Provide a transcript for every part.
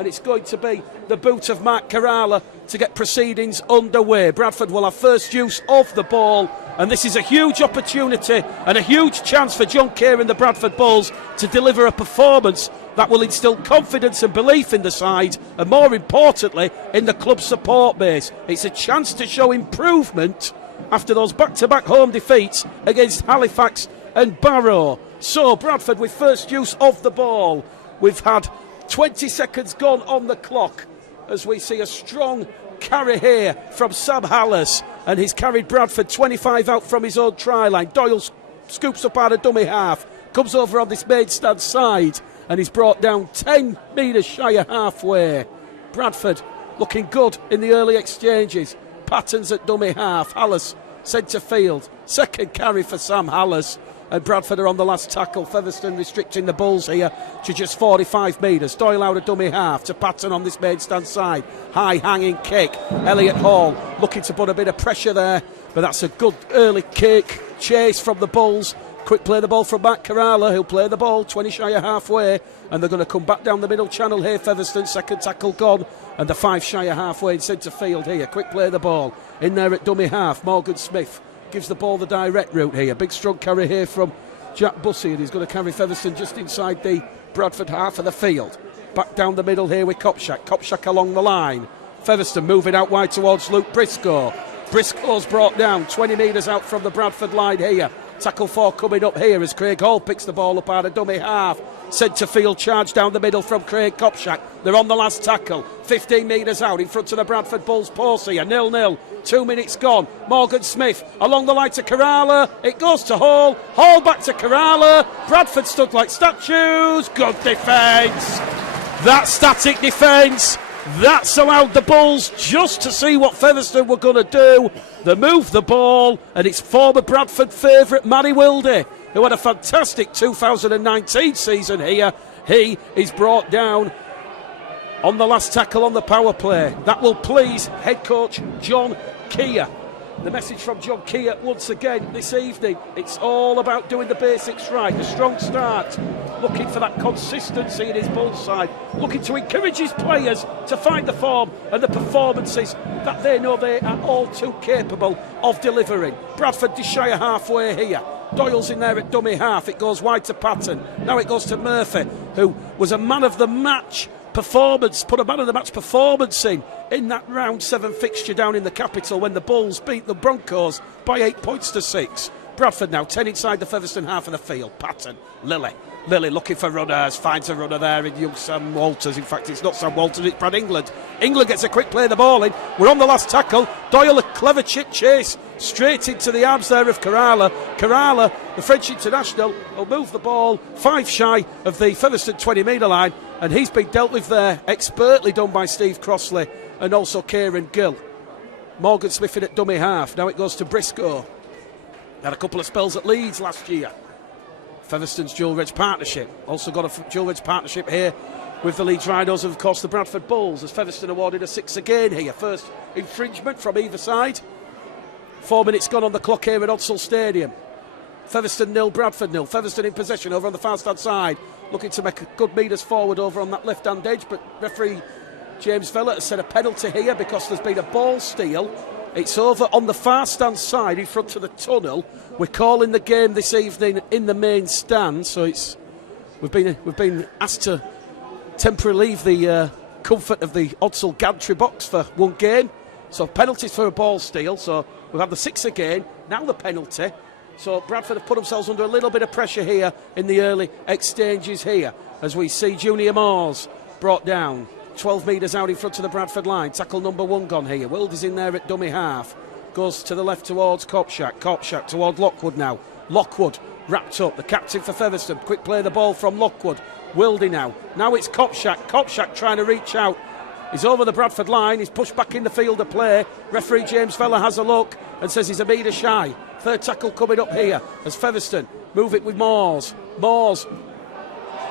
and it's going to be the boot of Mark Kerala to get proceedings underway. Bradford will have first use of the ball, and this is a huge opportunity and a huge chance for John Kerr and the Bradford Bulls to deliver a performance that will instill confidence and belief in the side, and more importantly in the club's support base. It's a chance to show improvement after those back-to-back home defeats against Halifax and Barrow. So Bradford with first use of the ball. We've had 20 seconds gone on the clock as we see a strong carry here from Sam Hallas, and he's carried Bradford 25 out from his own try line. Doyle scoops up out of dummy half, comes over on this main stand side, and he's brought down 10 metres shy of halfway. Bradford looking good in the early exchanges. Patterns at dummy half. Hallas centre field. Second carry for Sam Hallas. And Bradford are on the last tackle. Featherstone restricting the Bulls here to just 45 metres. Doyle out of dummy half to Patton on this main stand side. High hanging kick. Elliot Hall looking to put a bit of pressure there, but that's a good early kick. Chase from the Bulls. Quick play the ball from Matt Kerala, who'll play the ball 20 shy of halfway, and they're going to come back down the middle channel here. Featherstone, second tackle gone, and the 5 shy of halfway in centre field here. Quick play the ball in there at dummy half. Morgan Smith gives the ball the direct route here. Big strong carry here from Jack Bussey, and he's going to carry Featherstone just inside the Bradford half of the field. Back down the middle here with Kopchak. Kopchak along the line. Featherstone moving out wide towards Luke Briscoe. Briscoe's brought down 20 metres out from the Bradford line here. Tackle 4 coming up here as Craig Hall picks the ball up out of dummy half. Centre field charge down the middle from Craig Kopchak. They're on the last tackle. 15 metres out in front of the Bradford Bulls post here. 0-0. 2 minutes gone. Morgan Smith along the line to Kerala. It goes to Hall. Hall back to Kerala. Bradford stood like statues. Good defence. That static defence. That's allowed the Bulls just to see what Featherstone were going to do. They move the ball, and it's former Bradford favourite Manny Wilde, who had a fantastic 2019 season here. He is brought down on the last tackle on the power play. That will please head coach John Keir. The message from John Keir once again this evening. It's all about doing the basics right. A strong start. Looking for that consistency in his Bulls side. Looking to encourage his players to find the form and the performances that they know they are all too capable of delivering. Bradford is shy of halfway here. Doyle's in there at dummy half. It goes wide to Patton. Now it goes to Murphy, who was a man of the match performance, put a man of the match performance in that round 7 fixture down in the capital when the Bulls beat the Broncos by 8 points to 6. Bradford now 10 inside the Featherstone half of the field. Patton, Lilly looking for runners, finds a runner there in young Sam Walters. In fact, it's not Sam Walters, it's Brad England. England gets a quick play of the ball in. We're on the last tackle. Doyle, a clever chip chase straight into the arms there of Kerala. Kerala, the French international, will move the ball 5 shy of the Featherstone 20 metre line, and he's been dealt with there, expertly done by Steve Crossley and also Kieran Gill. Morgan Smith in at dummy half. Now it goes to Briscoe. Had a couple of spells at Leeds last year. Featherstone's dual reg partnership. Also got a dual reg partnership here with the Leeds Rhinos and of course the Bradford Bulls, as Featherstone awarded a 6 again here. First infringement from either side. 4 minutes gone on the clock here at Odsal Stadium. Featherstone 0, Bradford 0. Featherstone in possession over on the far stand side. Looking to make a good metres forward over on that left hand edge, but referee James Vella has set a penalty here because there's been a ball steal. It's over on the far stand side in front of the tunnel. We're calling the game this evening in the main stand, so we've been asked to temporarily leave the comfort of the Odsal Gantry box for one game. So penalties for a ball steal. So we've had the 6 again, now the penalty. So Bradford have put themselves under a little bit of pressure here in the early exchanges here, as we see Junior Moores brought down 12 metres out in front of the Bradford line. Tackle number 1 gone here. Wilder's in there at dummy half. Goes to the left towards Kopchak. Kopchak toward Lockwood now. Lockwood wrapped up. The captain for Featherstone. Quick play the ball from Lockwood. Wildy now. Now it's Kopchak. Kopchak trying to reach out. He's over the Bradford line. He's pushed back in the field of play. Referee James Vella has a look and says he's a metre shy. Third tackle coming up here as Featherstone move it with Moores. Moores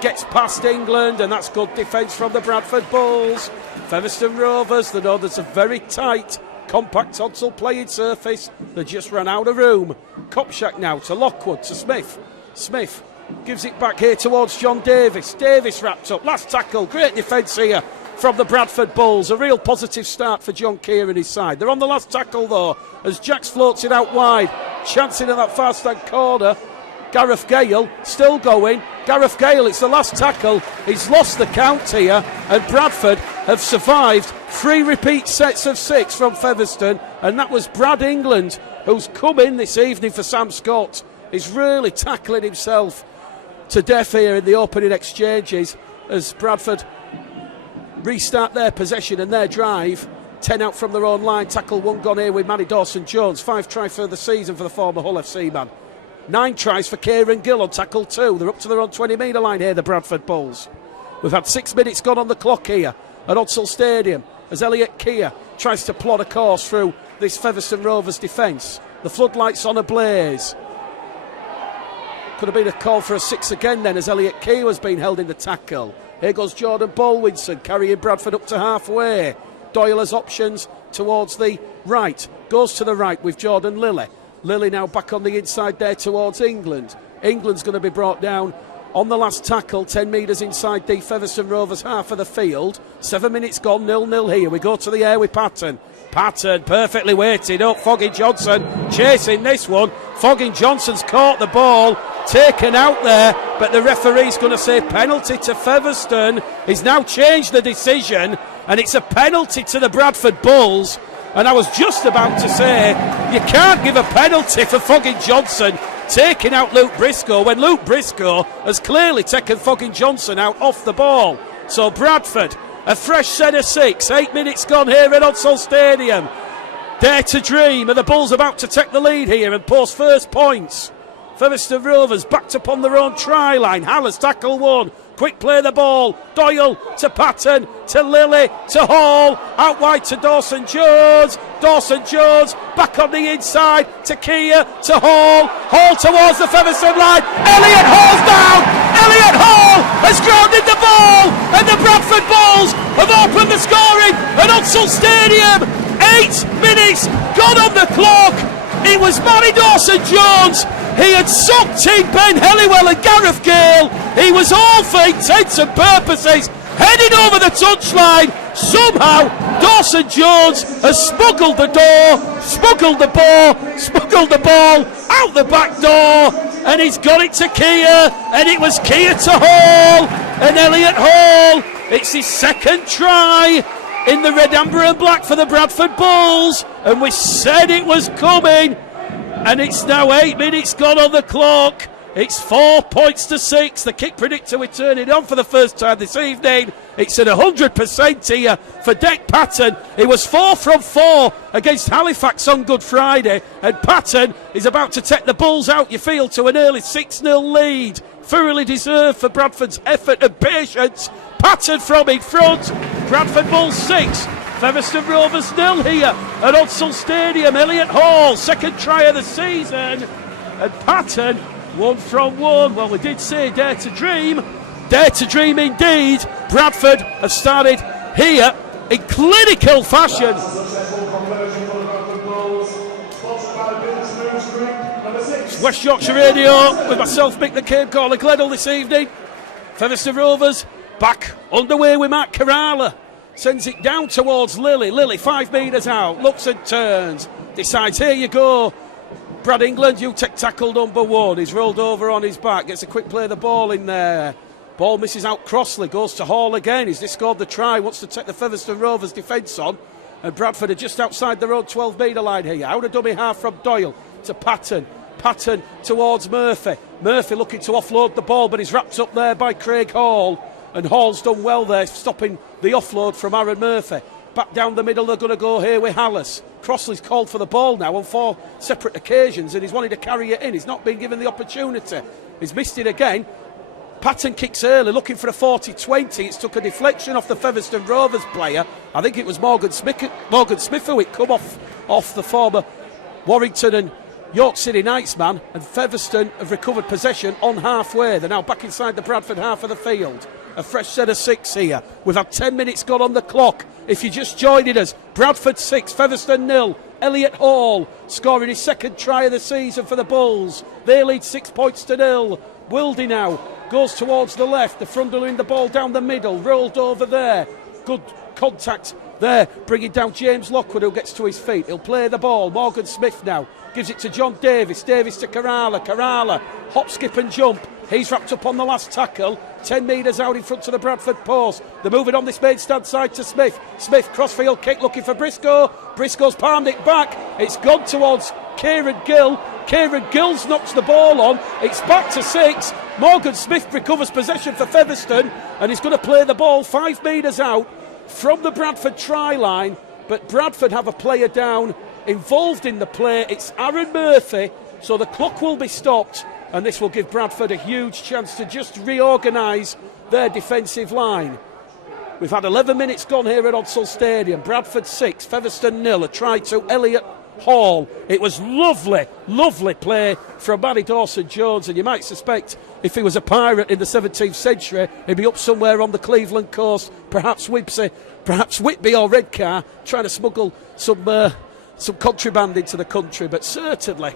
gets past England, and that's good defence from the Bradford Bulls. Featherstone Rovers, they know there's a very tight, compact Odsal playing surface. They just ran out of room. Kopchak now to Lockwood, to Smith. Smith gives it back here towards John Davis. Davis wrapped up. Last tackle. Great defence here from the Bradford Bulls. A real positive start for John Keir and his side. They're on the last tackle though, as Jacks floats it out wide, chancing at that far stand corner. Gareth Gale still going. Gareth Gale, it's the last tackle. He's lost the count here, and Bradford have survived 3 repeat sets of 6 from Featherstone, and that was Brad England, who's come in this evening for Sam Scott. He's really tackling himself to death here in the opening exchanges as Bradford restart their possession and their drive. 10 out from their own line, tackle 1 gone here with Manny Dawson-Jones. 5 tries for the season for the former Hull FC man. 9 tries for Kieran Gill on tackle 2. They're up to their own 20-metre line here, the Bradford Bulls. We've had 6 minutes gone on the clock here at Odsal Stadium as Elliot Keir tries to plot a course through this Featherstone Rovers defence. The floodlights on ablaze. Could have been a call for a 6 again then, as Elliot Keir was being held in the tackle. Here goes Jordan Bolwinson carrying Bradford up to halfway. Doyle has options towards the right. Goes to the right with Jordan Lilly. Lilly now back on the inside there towards England. England's going to be brought down on the last tackle, 10 metres inside the Featherstone Rovers half of the field. 7 minutes gone, 0-0 here. We go to the air with Patton. Patton perfectly weighted up. Foggin Johnson chasing this one. Foggin Johnson's caught the ball, taken out there, but the referee's going to say penalty to Featherstone. He's now changed the decision, and it's a penalty to the Bradford Bulls. And I was just about to say, you can't give a penalty for Foggin Johnson taking out Luke Briscoe when Luke Briscoe has clearly taken Foggin Johnson out off the ball. So Bradford, a fresh set of 6, 8 minutes gone here at Odsal Stadium. Dare to dream, and the Bulls about to take the lead here and post first points. Featherstone Rovers backed up on their own try line. Haller's tackle 1. Quick play the ball. Doyle to Patton, to Lilly, to Hall. Out wide to Dawson-Jones. Dawson-Jones back on the inside to Keir, to Hall. Hall towards the Featherstone line. Elliot Hall's down. Elliot Hall has grounded the ball, and the Bradford Bulls have opened the scoring at Odsal Stadium. 8 minutes gone on the clock. It was Manny Dawson-Jones. He had sucked in Ben Helliwell and Gareth Gale. He was all for intents and purposes heading over the touchline. Somehow Dawson-Jones has smuggled the ball out the back door, and he's got it to Keir, and it was Keir to Hall, and Elliot Hall, it's his second try in the red, amber and black for the Bradford Bulls, and we said it was coming. And it's now 8 minutes gone on the clock. It's 4 points to 6. The kick predictor we're turning on for the first time this evening. It's at 100% here for Dec Patton. He was 4 from 4 against Halifax on Good Friday. And Patton is about to take the Bulls out, you feel, to an early 6-0 lead. Thoroughly deserved for Bradford's effort and patience. Patton from in front. Bradford Bulls 6. Featherstone Rovers 0 here at Odsal Stadium. Elliot Hall, second try of the season. And Patton, 1 from 1. Well, we did say dare to dream. Dare to dream indeed. Bradford have started here in clinical fashion. It's West Yorkshire Radio with myself, Mick the Cape Caller Gledall this evening. Featherstone Rovers back underway with Mark Kerala. Sends it down towards Lilly. Lilly 5 metres out, looks and turns, decides, here you go. Brad England, you take tackle number 1. He's rolled over on his back, gets a quick play of the ball in there. Ball misses out Crossley, goes to Hall again. He's just scored the try, wants to take the Featherstone Rovers defence on. And Bradford are just outside their own 12-metre line here. Out of dummy half from Doyle to Patton. Patton towards Murphy. Murphy looking to offload the ball, but he's wrapped up there by Craig Hall. And Hall's done well there, stopping the offload from Aaron Murphy. Back down the middle, they're going to go here with Hallis. Crossley's called for the ball now on 4 separate occasions, and he's wanting to carry it in. He's not been given the opportunity. He's missed it again. Patton kicks early, looking for a 40-20. It's took a deflection off the Featherstone Rovers player. I think it was Morgan Smith who it come off the former Warrington and York City Knights man, and Featherstone have recovered possession on halfway. They're now back inside the Bradford half of the field. A fresh set of 6 here. We've had 10 minutes gone on the clock. If you're just joining us, Bradford 6, Featherstone 0. Elliot Hall scoring his second try of the season for the Bulls. They lead 6 points to 0. Wildy now goes towards the left. The front will win the ball down the middle. Rolled over there. good contact there, bringing down James Lockwood, who gets to his feet. He'll play the ball. Morgan Smith now gives it to John Davis. Davis to Kerala. Kerala, hop, skip and jump. He's wrapped up on the last tackle. 10 metres out in front of the Bradford post. They're moving on this main stand side to Smith. Smith, crossfield kick looking for Briscoe. Briscoe's palmed it back. It's gone towards Kieran Gill. Kieran Gill's knocks the ball on. It's back to 6. Morgan Smith recovers possession for Featherstone, and he's going to play the ball 5 metres out from the Bradford try line. But Bradford have a player down involved in the play. It's Aaron Murphy, so the clock will be stopped, and this will give Bradford a huge chance to just reorganise their defensive line. We've had 11 minutes gone here at Odsal Stadium. Bradford 6, Featherstone 0. A try to Elliot Hall. It was lovely play from Barry Dawson-Jones, and you might suspect if he was a pirate in the 17th century, he'd be up somewhere on the Cleveland coast, perhaps Whitby or Redcar, trying to smuggle some contraband into the country. But certainly,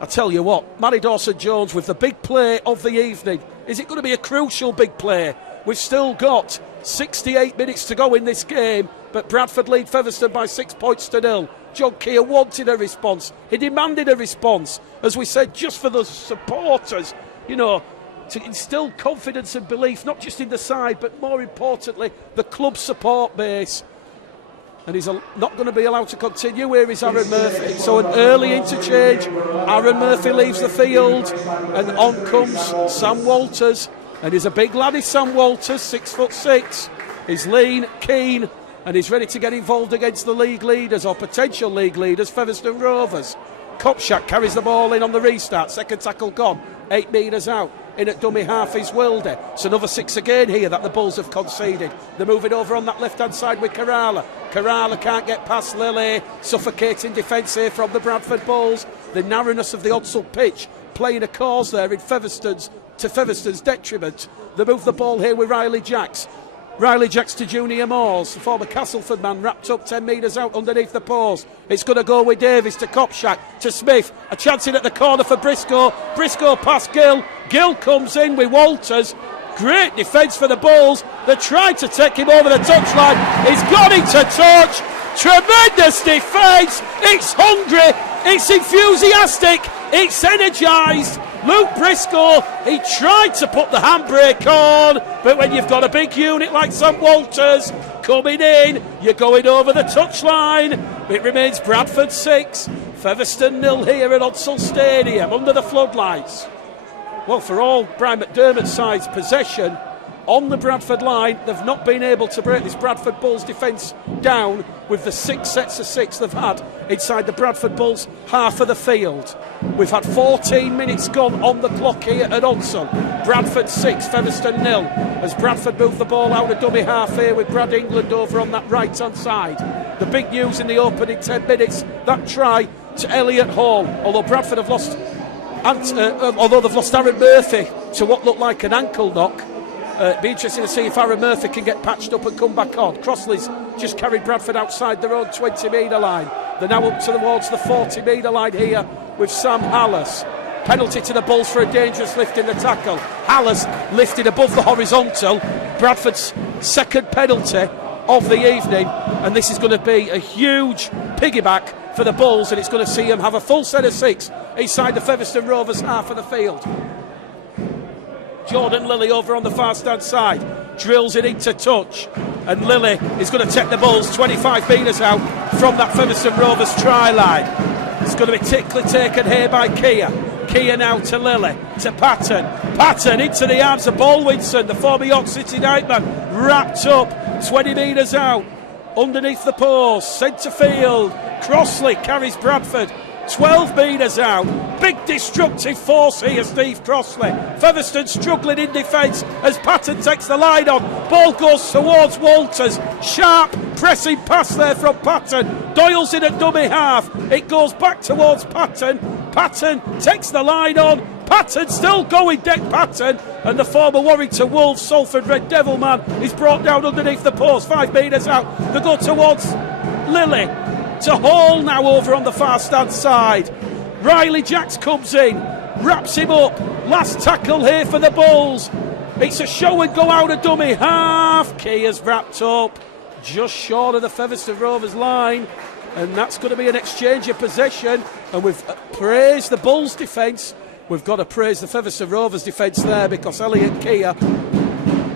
I tell you what, Barry Dawson-Jones with the big play of the evening. Is it going to be a crucial big play? We've still got 68 minutes to go in this game, but Bradford lead Featherstone by 6 points to 0. John Keir wanted a response. He demanded a response, as we said, just for the supporters, to instill confidence and belief, not just in the side, but more importantly, the club support base. And he's not going to be allowed to continue. Here is Aaron Murphy. So an early interchange. Aaron Murphy leaves the field, and on comes Sam Walters. And he's a big lad, is Sam Walters, 6'6". He's lean, keen, and he's ready to get involved against the league leaders, or potential league leaders, Featherstone Rovers. Kopchak carries the ball in on the restart. Second tackle gone. 8 metres out. In at dummy half is Wilder. It's another 6 again here that the Bulls have conceded. They're moving over on that left-hand side with Kerala. Kerala can't get past Lily. Suffocating defence here from the Bradford Bulls. The narrowness of the Odsal pitch playing a cause there in Featherstone's detriment. They move the ball here with Riley Jacks. Riley Jacks to Junior Moores, the former Castleford man, wrapped up 10 metres out underneath the post. It's going to go with Davis to Kopchak to Smith. A chance in at the corner for Briscoe. Briscoe past Gill. Gill comes in with Walters. Great defence for the Bulls. They tried to take him over the touchline. He's got into touch. Tremendous defence. It's hungry. It's enthusiastic. It's energised. Luke Briscoe, he tried to put the handbrake on, but when you've got a big unit like Sam Walters coming in, you're going over the touchline. It remains Bradford 6, Featherstone 0 here at Odsal Stadium under the floodlights. Well, for all Brian McDermott's side's possession on the Bradford line, they've not been able to break this Bradford Bulls defence down with the 6 sets of 6 they've had inside the Bradford Bulls half of the field. We've had 14 minutes gone on the clock here at Odsal. Bradford 6, Featherstone 0, as Bradford move the ball out of dummy half here with Brad England over on that right hand side. The big news in the opening 10 minutes, that try to Elliot Hall, although Bradford have lost Aaron Murphy to what looked like an ankle knock. It'd be interesting to see if Aaron Murphy can get patched up and come back on. Crossley's just carried Bradford outside their own 20-metre line. They're now up towards the 40-metre line here with Sam Hallas. Penalty to the Bulls for a dangerous lift in the tackle. Hallas lifted above the horizontal. Bradford's second penalty of the evening, and this is going to be a huge piggyback for the Bulls, and it's going to see them have a full set of 6 inside the Featherstone Rovers half of the field. Jordan Lilly over on the far stand side, drills it into touch, and Lilly is going to take the Bulls 25 metres out from that Featherstone Rovers try line. It's going to be taken here by Keir. Keir now to Lilly, to Patton into the arms of Baldwinson, the former York City nightman, wrapped up 20 metres out underneath the post, centre field. Crossley carries Bradford 12 metres out. Big destructive force here, Steve Crossley. Featherstone struggling in defence as Patton takes the line on. Ball goes towards Walters. Sharp pressing pass there from Patton. Doyle's in at dummy half. It goes back towards Patton. Patton takes the line on. Patton still going, Deck Patton, and the former Warrington Wolves, Salford Red Devil man is brought down underneath the post, 5 metres out. They go towards Lilly, to Hall now over on the far stand side. Riley Jacks comes in, wraps him up. Last tackle here for the Bulls. It's a show and go out of dummy half. Keir's wrapped up. just short of the Featherstone Rovers line, and that's going to be an exchange of possession. And we've praised the Bulls defence. We've got to praise the Featherstone Rovers defence there, because Elliot Keir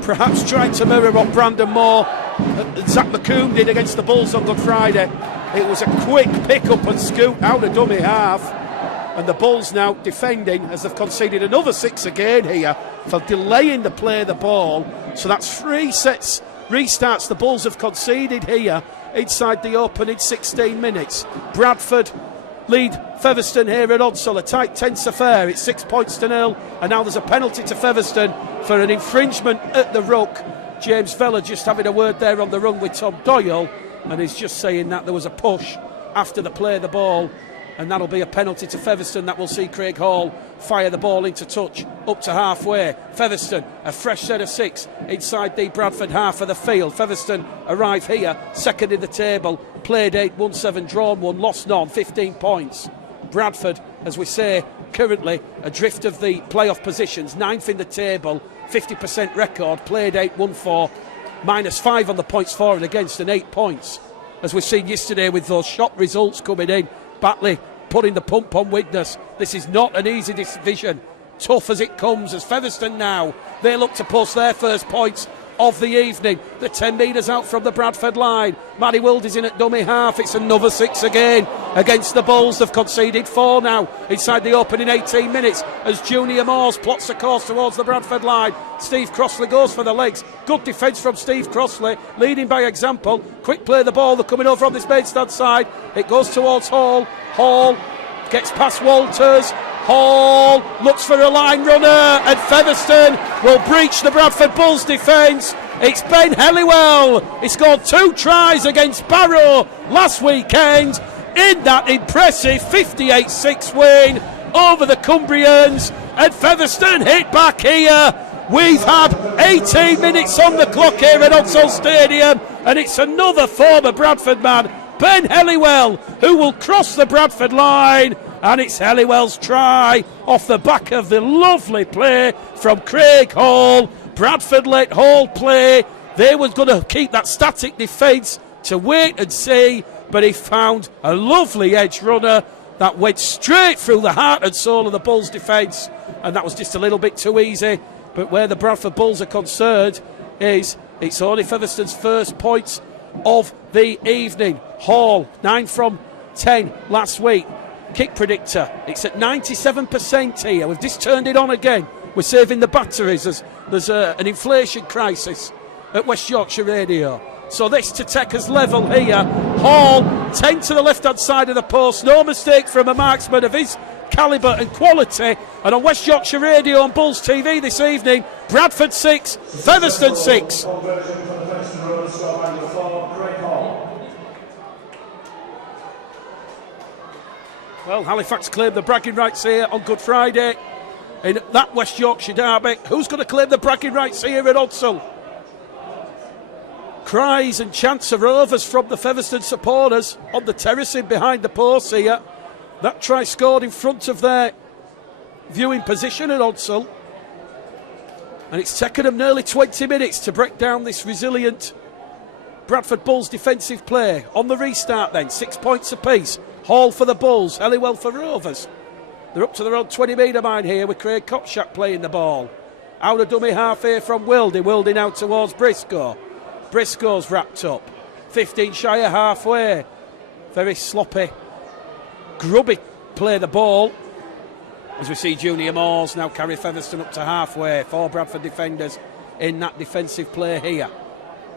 perhaps trying to mirror what Brandon Moore and Zach McComb did against the Bulls on Good Friday. It was a quick pick-up and scoot out of dummy half, and the Bulls now defending as they've conceded another 6 again here for delaying the play of the ball. So that's 3 sets restarts the Bulls have conceded here inside the opening 16 minutes. Bradford lead Featherstone here at Odsal, a tight, tense affair. It's 6 points to 0, and now there's a penalty to Featherstone for an infringement at the ruck. James Vella just having a word there on the run with Tom Doyle, and he's just saying that there was a push after the play of the ball, and that'll be a penalty to Featherstone. That will see Craig Hall fire the ball into touch up to halfway. Featherstone, a fresh set of 6 inside the Bradford half of the field. Featherstone arrive here second in the table, played 8, won 7, drawn 1, lost none, 15 points. Bradford, as we say, currently adrift of the playoff positions, 9th in the table, 50% record, played 8, won 4, -5 on the points for and against, and 8 points. As we've seen yesterday with those shock results coming in, Batley putting the pump on Widnes. This is not an easy division, tough as it comes, as Featherstone now, they look to post their first points of the evening. The 10 metres out from the Bradford line. Matty Wild is in at dummy half. It's another 6 again against the Bulls. They've conceded 4 now inside the opening 18 minutes as Junior Moores plots a course towards the Bradford line. Steve Crossley goes for the legs. Good defence from Steve Crossley, leading by example. Quick play the ball. They're coming over on this maidstand side. It goes towards Hall. Hall gets past Walters. Hall looks for a line runner, and Featherstone will breach the Bradford Bulls defence. It's Ben Helliwell. He scored 2 tries against Barrow last weekend in that impressive 58-6 win over the Cumbrians, and Featherstone hit back here. We've had 18 minutes on the clock here at Odsal Stadium, and it's another former Bradford man, Ben Helliwell, who will cross the Bradford line. And it's Helliwell's try off the back of the lovely play from Craig Hall. Bradford let Hall play. They were going to keep that static defence to wait and see, but he found a lovely edge runner that went straight through the heart and soul of the Bulls defence, and that was just a little bit too easy. But where the Bradford Bulls are concerned is it's only Featherstone's first points of the evening. Hall, 9 from 10 last week. Kick predictor, it's at 97% here. We've just turned it on again. We're saving the batteries as there's an inflation crisis at West Yorkshire Radio. So this to take us level here. Hall, 10 to the left-hand side of the post. No mistake from a marksman of his calibre and quality. And on West Yorkshire Radio on Bulls TV this evening, Bradford 6, Featherstone 6. Well, Halifax claimed the bragging rights here on Good Friday in that West Yorkshire derby. Who's going to claim the bragging rights here at Odsal? Cries and chants of Rovers from the Featherstone supporters on the terracing behind the post here. That try scored in front of their viewing position at Odsal. And it's taken them nearly 20 minutes to break down this resilient Bradford Bulls defensive play. On the restart then, 6 points apiece. Hall for the Bulls, Helliwell for Rovers. They're up to their own 20-metre line here with Craig Kopchak playing the ball. Out of dummy half here from Wildy. Wildy now towards Briscoe. Briscoe's wrapped up. 15 shy of halfway. Very sloppy, grubby play the ball. As we see Junior Moores now carry Featherstone up to halfway. 4 Bradford defenders in that defensive play here.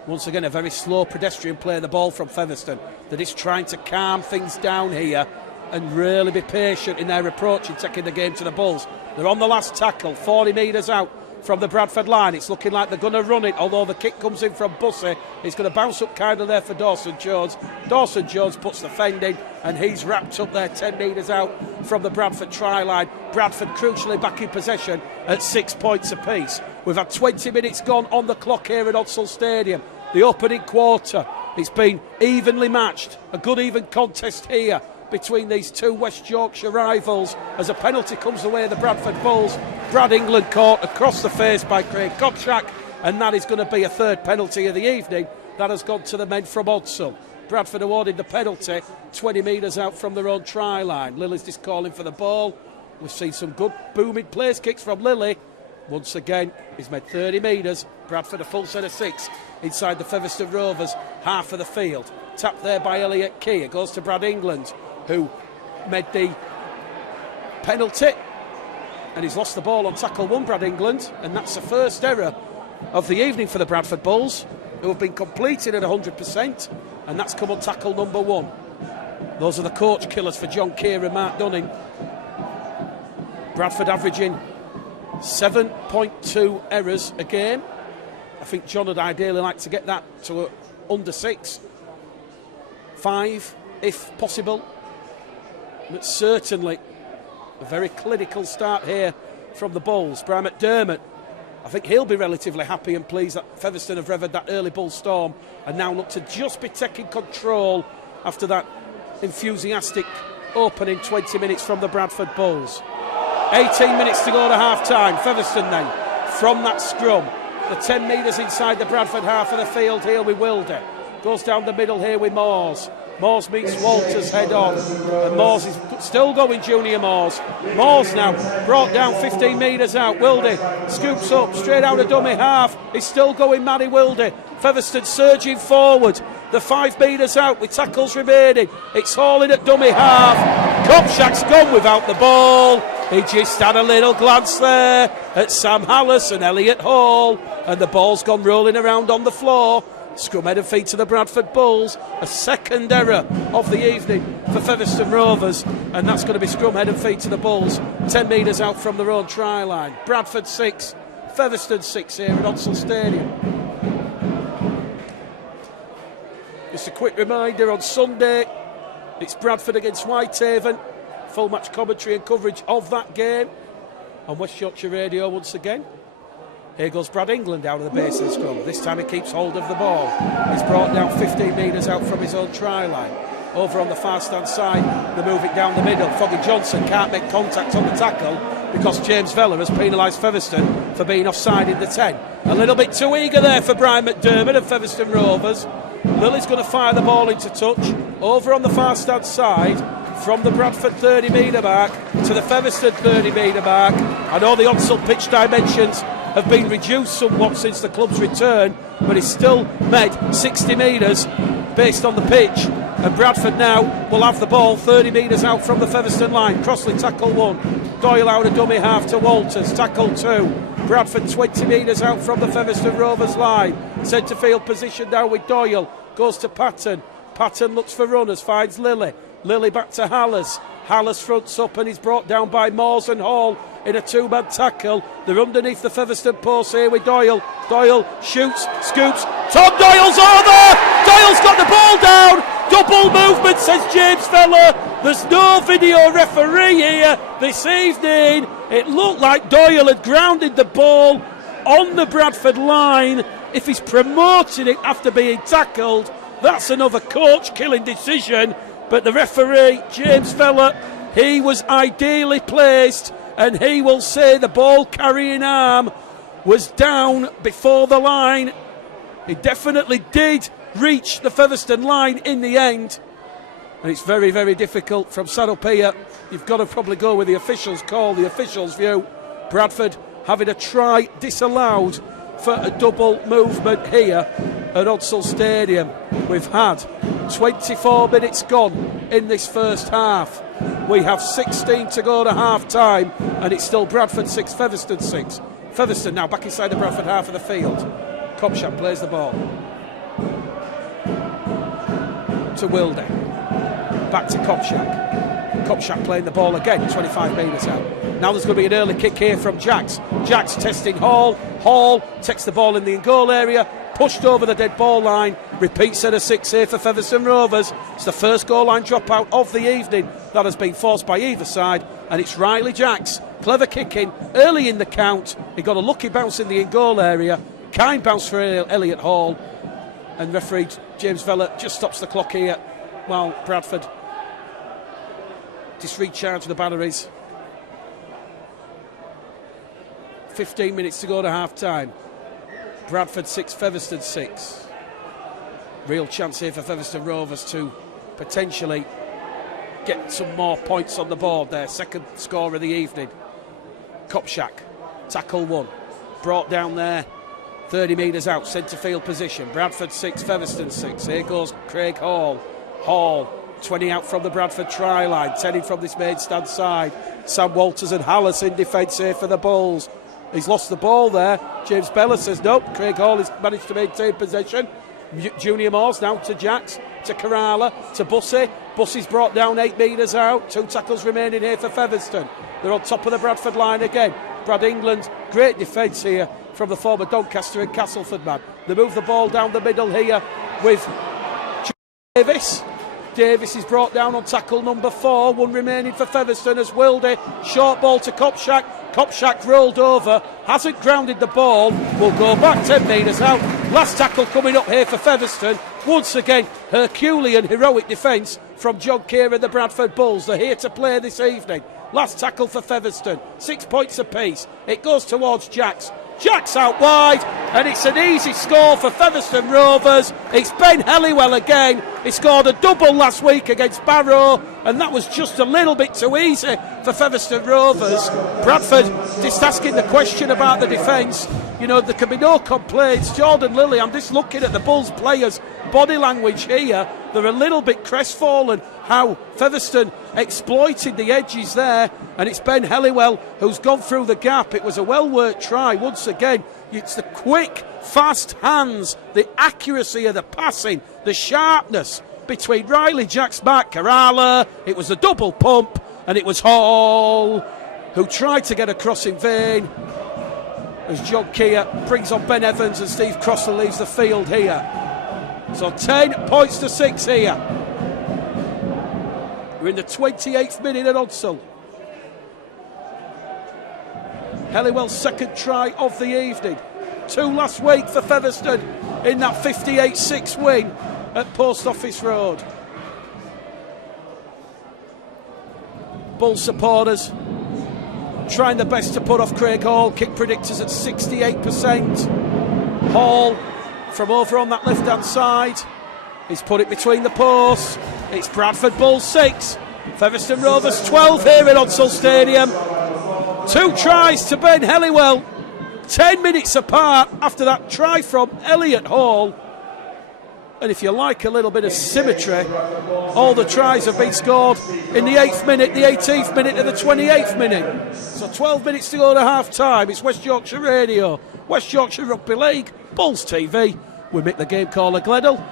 Once again, a very slow pedestrian play the ball from Featherstone. They're just trying to calm things down here and really be patient in their approach in taking the game to the Bulls. They're on the last tackle, 40 metres out from the Bradford line. It's looking like they're going to run it, although the kick comes in from Bussey. It's going to bounce up kind of there for Dawson Jones. Dawson Jones puts the fend in, and he's wrapped up there 10 metres out from the Bradford try line. Bradford crucially back in possession at 6 points apiece. We've had 20 minutes gone on the clock here at Odsal Stadium. The opening quarter, it's been evenly matched. A good even contest here between these two West Yorkshire rivals as a penalty comes the way of the Bradford Bulls. Brad England caught across the face by Craig Kopchak, and that is going to be a third penalty of the evening That has gone to the men from Odsal. Bradford awarded the penalty 20 metres out from their own try line. Lily's just calling for the ball. We've seen some good booming place kicks from Lily. Once again, he's made 30 metres. Bradford a full set of 6 inside the Featherstone Rovers, half of the field. Tapped there by Elliot Key. It goes to Brad England, who made the penalty. And he's lost the ball on tackle 1, Brad England. And that's the first error of the evening for the Bradford Bulls, who have been completed at 100%. And that's come on tackle number 1. Those are the coach killers for John Keir and Mark Dunning. Bradford averaging 7.2 errors a game. I think John would ideally like to get that to under 6. 5, if possible. But certainly a very clinical start here from the Bulls. Brian McDermott, I think he'll be relatively happy and pleased that Featherstone have revered that early Bull storm and now look to just be taking control after that enthusiastic opening 20 minutes from the Bradford Bulls. 18 minutes to go to half-time. Featherstone then, from that scrum, the 10 metres inside the Bradford half of the field here with Wilder. Goes down the middle here with Moores. Moores meets Walters head on. And Moores is still going, Junior Moores. Moores now brought down 15 metres out. Wilder scoops up straight out of dummy half. He's still going, Matty Wilder. Featherstone surging forward. The 5 metres out with tackles remaining. It's hauling at dummy half. Kopchak's gone without the ball. He just had a little glance there at Sam Hallis and Elliot Hall. And the ball's gone rolling around on the floor. Scrum head and feet to the Bradford Bulls. A second error of the evening for Featherstone Rovers. And that's going to be scrum head and feet to the Bulls. 10 metres out from their own try line. Bradford 6, Featherstone 6 here at Odsal Stadium. Just a quick reminder, on Sunday it's Bradford against Whitehaven. Full match commentary and coverage of that game on West Yorkshire Radio once again. Here goes Brad England out of the base of the scrum. This time he keeps hold of the ball. He's brought down 15 metres out from his own try line. Over on the far stand side, they move it down the middle. Foggy Johnson can't make contact on the tackle because James Vella has penalised Featherstone for being offside in the 10. A little bit too eager there for Brian McDermott of Featherstone Rovers. Lily's going to fire the ball into touch. Over on the far stand side, from the Bradford 30 metre mark to the Featherstone 30 metre mark. I know the Odsal pitch dimensions have been reduced somewhat since the club's return, but he's still made 60 metres based on the pitch. And Bradford now will have the ball 30 metres out from the Featherstone line. Crossley tackle 1. Doyle out of dummy half to Walters. Tackle 2. Bradford 20 metres out from the Featherstone Rovers line. Centre field position now with Doyle. Goes to Patton. Patton looks for runners, finds Lily. Lily back to Hallis. Hallis fronts up and he's brought down by Moores and Hall in a 2-man tackle. They're underneath the Featherstone post here with Doyle. Doyle shoots, scoops. Tom Doyle's over! Doyle's got the ball down! Double movement, says James Vella. There's no video referee here this evening. It looked like Doyle had grounded the ball on the Bradford line. If he's promoting it after being tackled, that's another coach-killing decision. But the referee, James Vella, he was ideally placed, and he will say the ball-carrying arm was down before the line. He definitely did reach the Featherstone line in the end. And it's very, very difficult from Saddlepia. You've got to probably go with the officials' call, the officials' view. Bradford having a try disallowed for a double movement here at Odsal Stadium. We've had 24 minutes gone in this first half. We have 16 to go to half time, and it's still Bradford 6, Featherstone 6. Featherstone now back inside the Bradford half of the field. Kopchak plays the ball to Wilder. Back to Kopchak. Kopchak playing the ball again, 25 metres out. Now there's going to be an early kick here from Jacks. Jacks testing Hall. Hall takes the ball in the goal area, pushed over the dead ball line. Repeat set of 6 here for Featherstone Rovers. It's the first goal line dropout of the evening that has been forced by either side, and it's Riley Jacks. Clever kicking early in the count. He got a lucky bounce in the in-goal area. Kind bounce for Elliot Hall. And referee James Vella just stops the clock here while Bradford just recharge the batteries. 15 minutes to go to half time. Bradford 6, Featherstone 6. Real chance here for Featherstone Rovers to potentially get some more points on the board there. Second score of the evening. Kopczak, tackle one. Brought down there, 30 metres out, centre field position. Bradford 6, Featherstone 6. Here goes Craig Hall. Hall, 20 out from the Bradford try line, 10 in from this main stand side. Sam Walters and Hallis in defence here for the Bulls. He's lost the ball there. James Bella says nope. Craig Hall has managed to maintain possession. Junior Moores now to Jacks, to Kerala, to Bussey. Bussey's brought down 8 metres out. 2 tackles remaining here for Featherstone. They're on top of the Bradford line again. Brad England, great defence here from the former Doncaster and Castleford man. They move the ball down the middle here with Davis. Davis is brought down on tackle number 4. 1 remaining for Featherstone as Wilde. Short ball to Kopczak. Kopczak rolled over, hasn't grounded the ball, will go back 10 metres out. Last tackle coming up here for Featherstone. Once again, Herculean heroic defence from John Keir and the Bradford Bulls. They're here to play this evening. Last tackle for Featherstone, 6 points apiece. It goes towards Jacks. Jacks out wide, and it's an easy score for Featherstone Rovers. It's Ben Helliwell again. He scored a double last week against Barrow, and that was just a little bit too easy for Featherstone Rovers. Bradford just asking the question about the defence. You know, there can be no complaints. Jordan Lilly, I'm just looking at the Bulls players' body language here. They're a little bit crestfallen how Featherstone exploited the edges there, and it's Ben Helliwell who's gone through the gap. It was a well-worked try. Once again, it's the quick, fast hands, the accuracy of the passing, the sharpness between Riley, Jacks, Mark Kerala. It was a double pump, and it was Hall who tried to get across in vain as John Keir brings on Ben Evans and Steve Crossley leaves the field here. So 10 points to 6 here. We're in the 28th minute at Odsall. Helliwell's second try of the evening. 2 last week for Featherstone in that 58-6 win at Post Office Road. Bull supporters trying their best to put off Craig Hall. Kick predictors at 68%. Hall from over on that left-hand side. He's put it between the posts. It's Bradford Bulls 6, Featherstone Rovers 12 here at Odsall Stadium. 2 tries to Ben Helliwell, 10 minutes apart after that try from Elliot Hall. And if you like a little bit of symmetry, all the tries have been scored in the 8th minute, the 18th minute and the 28th minute. So 12 minutes to go to half-time. It's West Yorkshire Radio, West Yorkshire Rugby League, Bulls TV. We make the game caller Gledall.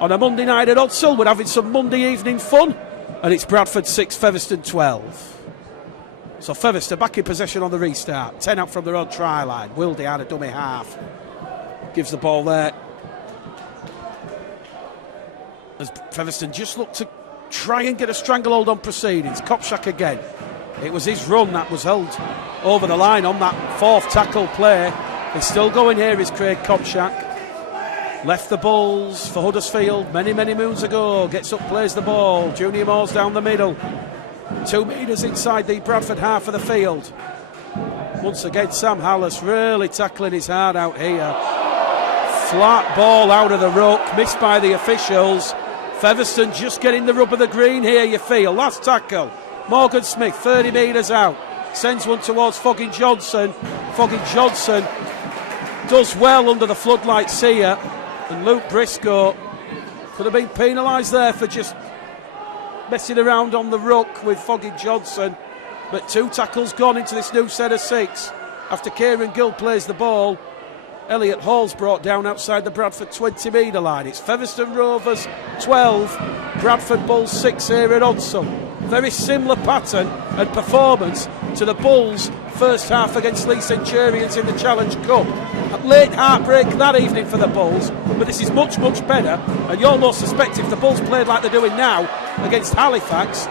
On a Monday night at Odsall, we're having some Monday evening fun. And it's Bradford 6, Featherstone 12. So Featherstone back in possession on the restart. 10 out from their own try line. Wilde had a dummy half. Gives the ball there. As Featherstone just looked to try and get a stranglehold on proceedings. Kopczak again. It was his run that was held over the line on that 4th tackle play. He's still going here, is Craig Kopczak. Left the Bulls for Huddersfield many, many moons ago. Gets up, plays the ball. Junior Moores down the middle. 2 metres inside the Bradford half of the field. Once again, Sam Hallis really tackling his heart out here. Flat ball out of the ruck, missed by the officials. Featherstone just getting the rub of the green here, you feel. Last tackle. Morgan Smith, 30 metres out. Sends one towards Foggin Johnson. Foggin Johnson does well under the floodlights here. And Luke Briscoe could have been penalised there for just messing around on the ruck with Foggin Johnson. But 2 tackles gone into this new set of 6. After Kieran Gill plays the ball, Elliot Hall's brought down outside the Bradford 20-metre line. It's Featherstone Rovers 12, Bradford Bulls 6 here at Odsall. Very similar pattern and performance to the Bulls' first half against Leigh Centurions in the Challenge Cup. A late heartbreak that evening for the Bulls, but this is much, much better. And you almost suspect if the Bulls played like they're doing now against Halifax,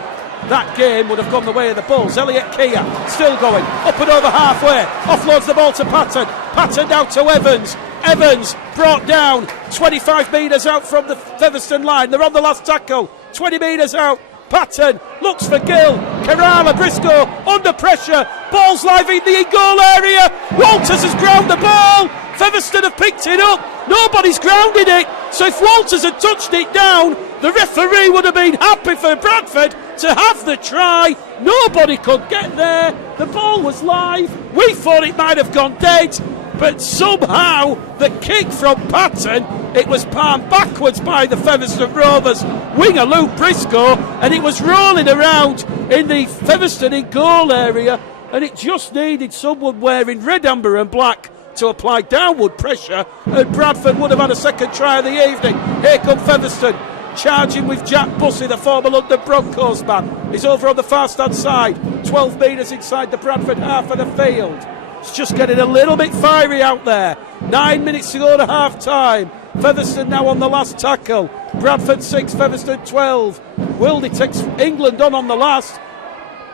that game would have gone the way of the Bulls. Elliot Keir still going, up and over halfway, offloads the ball to Patton. Patton down to Evans. Evans brought down 25 metres out from the Featherstone line. They're on the last tackle, 20 metres out. Patton looks for Gill. Kerala, Briscoe under pressure. Ball's live in the goal area. Walters has ground the ball. Featherstone have picked it up. Nobody's grounded it. So if Walters had touched it down, the referee would have been happy for Bradford to have the try. Nobody could get there. The ball was live. We thought it might have gone dead, but somehow the kick from Patton, it was palmed backwards by the Featherstone Rovers winger Luke Briscoe, and it was rolling around in the Featherstone in goal area, and it just needed someone wearing red, amber and black to apply downward pressure, and Bradford would have had a second try of the evening. Here come Featherstone, charging with Jack Bussey, the former London Broncos man. He's over on the far stand side, 12 metres inside the Bradford half of the field. It's just getting a little bit fiery out there. 9 minutes to go to half time. Featherstone now on the last tackle. Bradford 6, Featherstone 12. Wildy takes England on the last.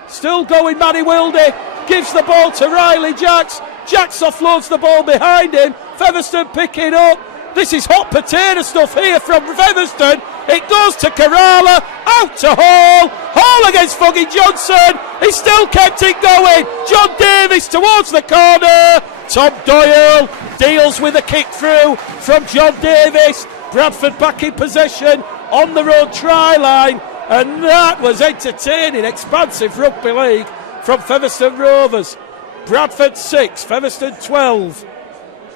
Still going, Matty Wildy gives the ball to Riley Jacks. Jacks offloads the ball behind him. Featherstone pick it up. This is hot potato stuff here from Featherstone. It goes to Kerala, out to Hall. Hall against Foggy Johnson. He still kept it going. John Davis towards the corner. Tom Doyle deals with a kick through from John Davis. Bradford back in possession on the road try line. And that was entertaining, expansive rugby league from Featherstone Rovers. Bradford 6, Featherstone 12.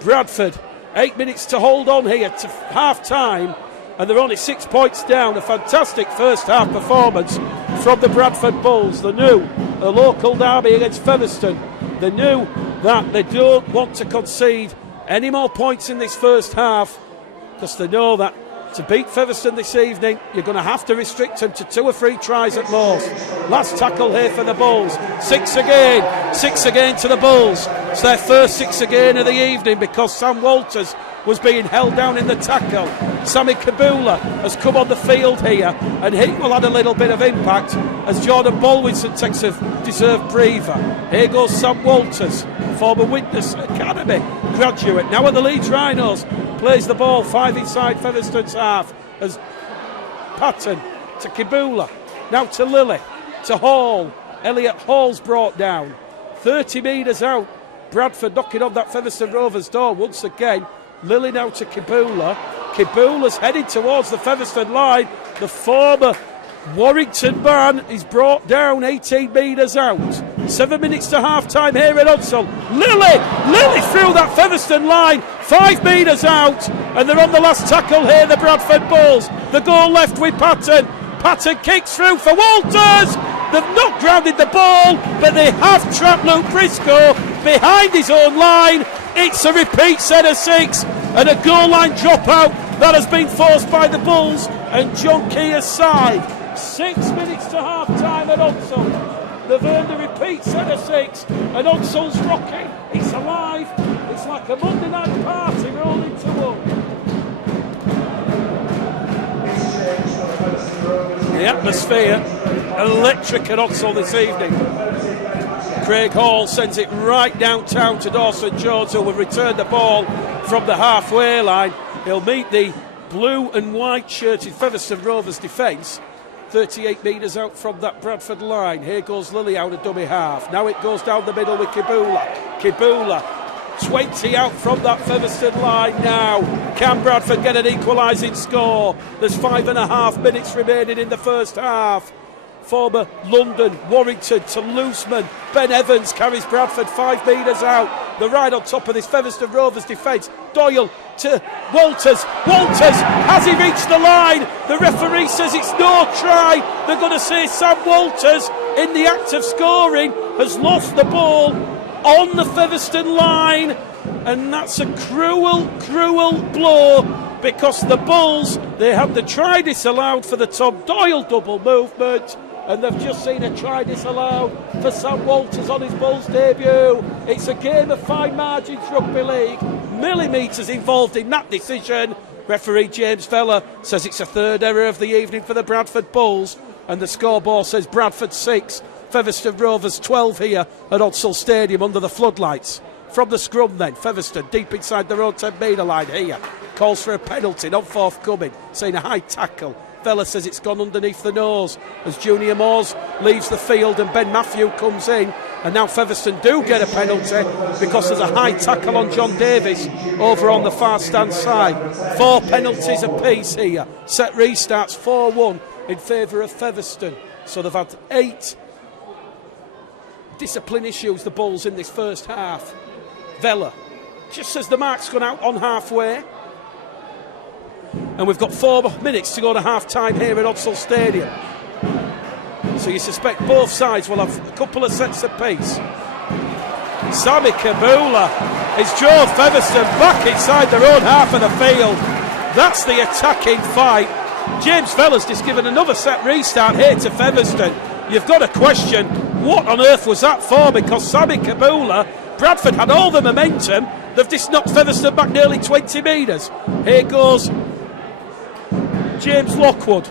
Bradford 8 minutes to hold on here to half time, and they're only 6 points down. A fantastic first half performance from the Bradford Bulls. They knew a local derby against Featherstone. They knew that they don't want to concede any more points in this first half, because they know that to beat Featherstone this evening, you're going to have to restrict them to 2 or 3 tries at most. Last tackle here for the Bulls. 6 again to the Bulls. It's their first 6 again of the evening, because Sam Walters was being held down in the tackle. Sammy Kabula has come on the field here, and he will add a little bit of impact as Jordan Bolwinson takes a deserved breather. Here goes Sam Walters, former Witness Academy graduate, now at the Leeds Rhinos. Plays the ball 5 inside Featherstone's half as Patton to Kibula, now to Lilly, to Hall. Elliot Hall's brought down 30 metres out. Bradford knocking on that Featherstone Rovers door once again. Lilly now to Kibula. Kibula's heading towards the Featherstone line. The former Warrington man is brought down 18 metres out. 7 minutes to half time here at Unsall. Lilly through that Featherstone line, 5 metres out, and they're on the last tackle here, the Bradford Bulls. The goal left with Patton. Patton kicks through for Walters. They've not grounded the ball, but they have trapped Luke Briscoe behind his own line. It's a repeat set of 6 and a goal line dropout that has been forced by the Bulls and John Keir's side. 6 minutes to half time at Unsall. They've earned a repeat set of 6, and Unsall's rocking. It's alive. It's like a Monday night party rolling to one. The atmosphere electric at Unsall this evening. Craig Hall sends it right downtown to Dawson Jones, who will return the ball from the halfway line. He'll meet the blue and white shirted Featherstone Rovers defence. 38 metres out from that Bradford line. Here goes Lilly out of dummy half. Now it goes down the middle with Kibula. Kibula 20 out from that Featherstone line now. Can Bradford get an equalising score? There's 5.5 minutes remaining in the first half. Former London, Warrington to Looseman. Ben Evans carries Bradford 5 metres out. They're right on top of this Featherstone Rovers defence. Doyle to Walters. Has he reached the line? The referee says it's no try. They're going to say Sam Walters, in the act of scoring, has lost the ball on the Featherstone line. And that's a cruel blow, because the Bulls, they had the try disallowed for the Tom Doyle double movement, and they've just seen a try disallowed for Sam Walters on his Bulls debut. It's a game of fine margins rugby league. Millimetres involved in that decision. Referee James Feller says it's a third error of the evening for the Bradford Bulls, and the scoreboard says Bradford 6, Featherstone Rovers 12 here at Unsall Stadium under the floodlights. From the scrum then, Featherstone deep inside their own 10 metre line here. Calls for a penalty, not forthcoming, saying a high tackle Vella says it's gone underneath the nose as Junior Moores leaves the field and Ben Matthew comes in. And now Featherstone do get a penalty because there's a high tackle on John Davis over on the far stand side. 4 penalties apiece here. Set restarts 4-1 in favour of Featherstone. So they've had 8 discipline issues, the Bulls, in this first half. Vella, just as the mark's gone out on halfway. And we've got 4 minutes to go to half-time here at Odsal Stadium. So you suspect both sides will have a couple of sets apiece. Sammy Kabula has drove Featherstone back inside their own half of the field. That's the attacking fight. James Vella's just given another set restart here to Featherstone. You've got to question, what on earth was that for? Because Sammy Kabula, Bradford had all the momentum. They've just knocked Featherstone back nearly 20 metres. Here goes James Lockwood.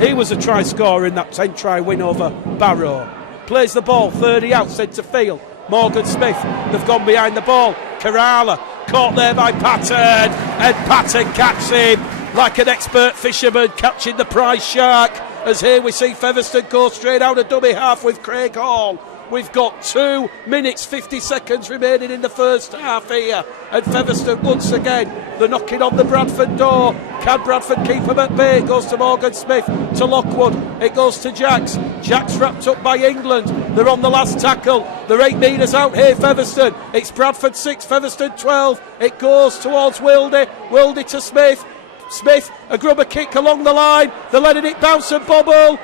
He was a try scorer in that 10-try win over Barrow. Plays the ball, 30 out, centre field. Morgan Smith, they've gone behind the ball. Kerala, caught there by Patton, and Patton catches him like an expert fisherman catching the prize shark. As here we see Featherstone go straight out of dummy half with Craig Hall. We've got 2 minutes 50 seconds remaining in the first half here, and Featherstone once again, they're knocking on the Bradford door. Can Bradford keep them at bay? It goes to Morgan Smith, to Lockwood, it goes to Jacks. Jacks wrapped up by England. They're on the last tackle. They're 8 metres out here, Featherstone. It's Bradford 6, Featherstone 12. It goes towards Wildy. Wildy to Smith. Smith, a grubber kick along the line. They're letting it bounce and bobble.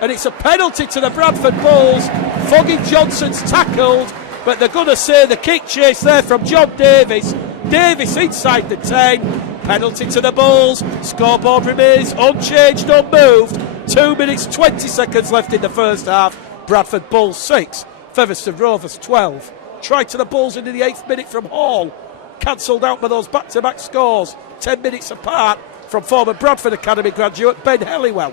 And it's a penalty to the Bradford Bulls. Foggy Johnson's tackled, but they're going to say the kick chase there from John Davis. Davis inside the 10. Penalty to the Bulls. Scoreboard remains unchanged, unmoved. 2 minutes 20 seconds left in the first half. Bradford Bulls 6, Featherstone Rovers 12. Try to the Bulls into the 8th minute from Hall. Cancelled out by those back-to-back scores. 10 minutes apart from former Bradford Academy graduate Ben Helliwell.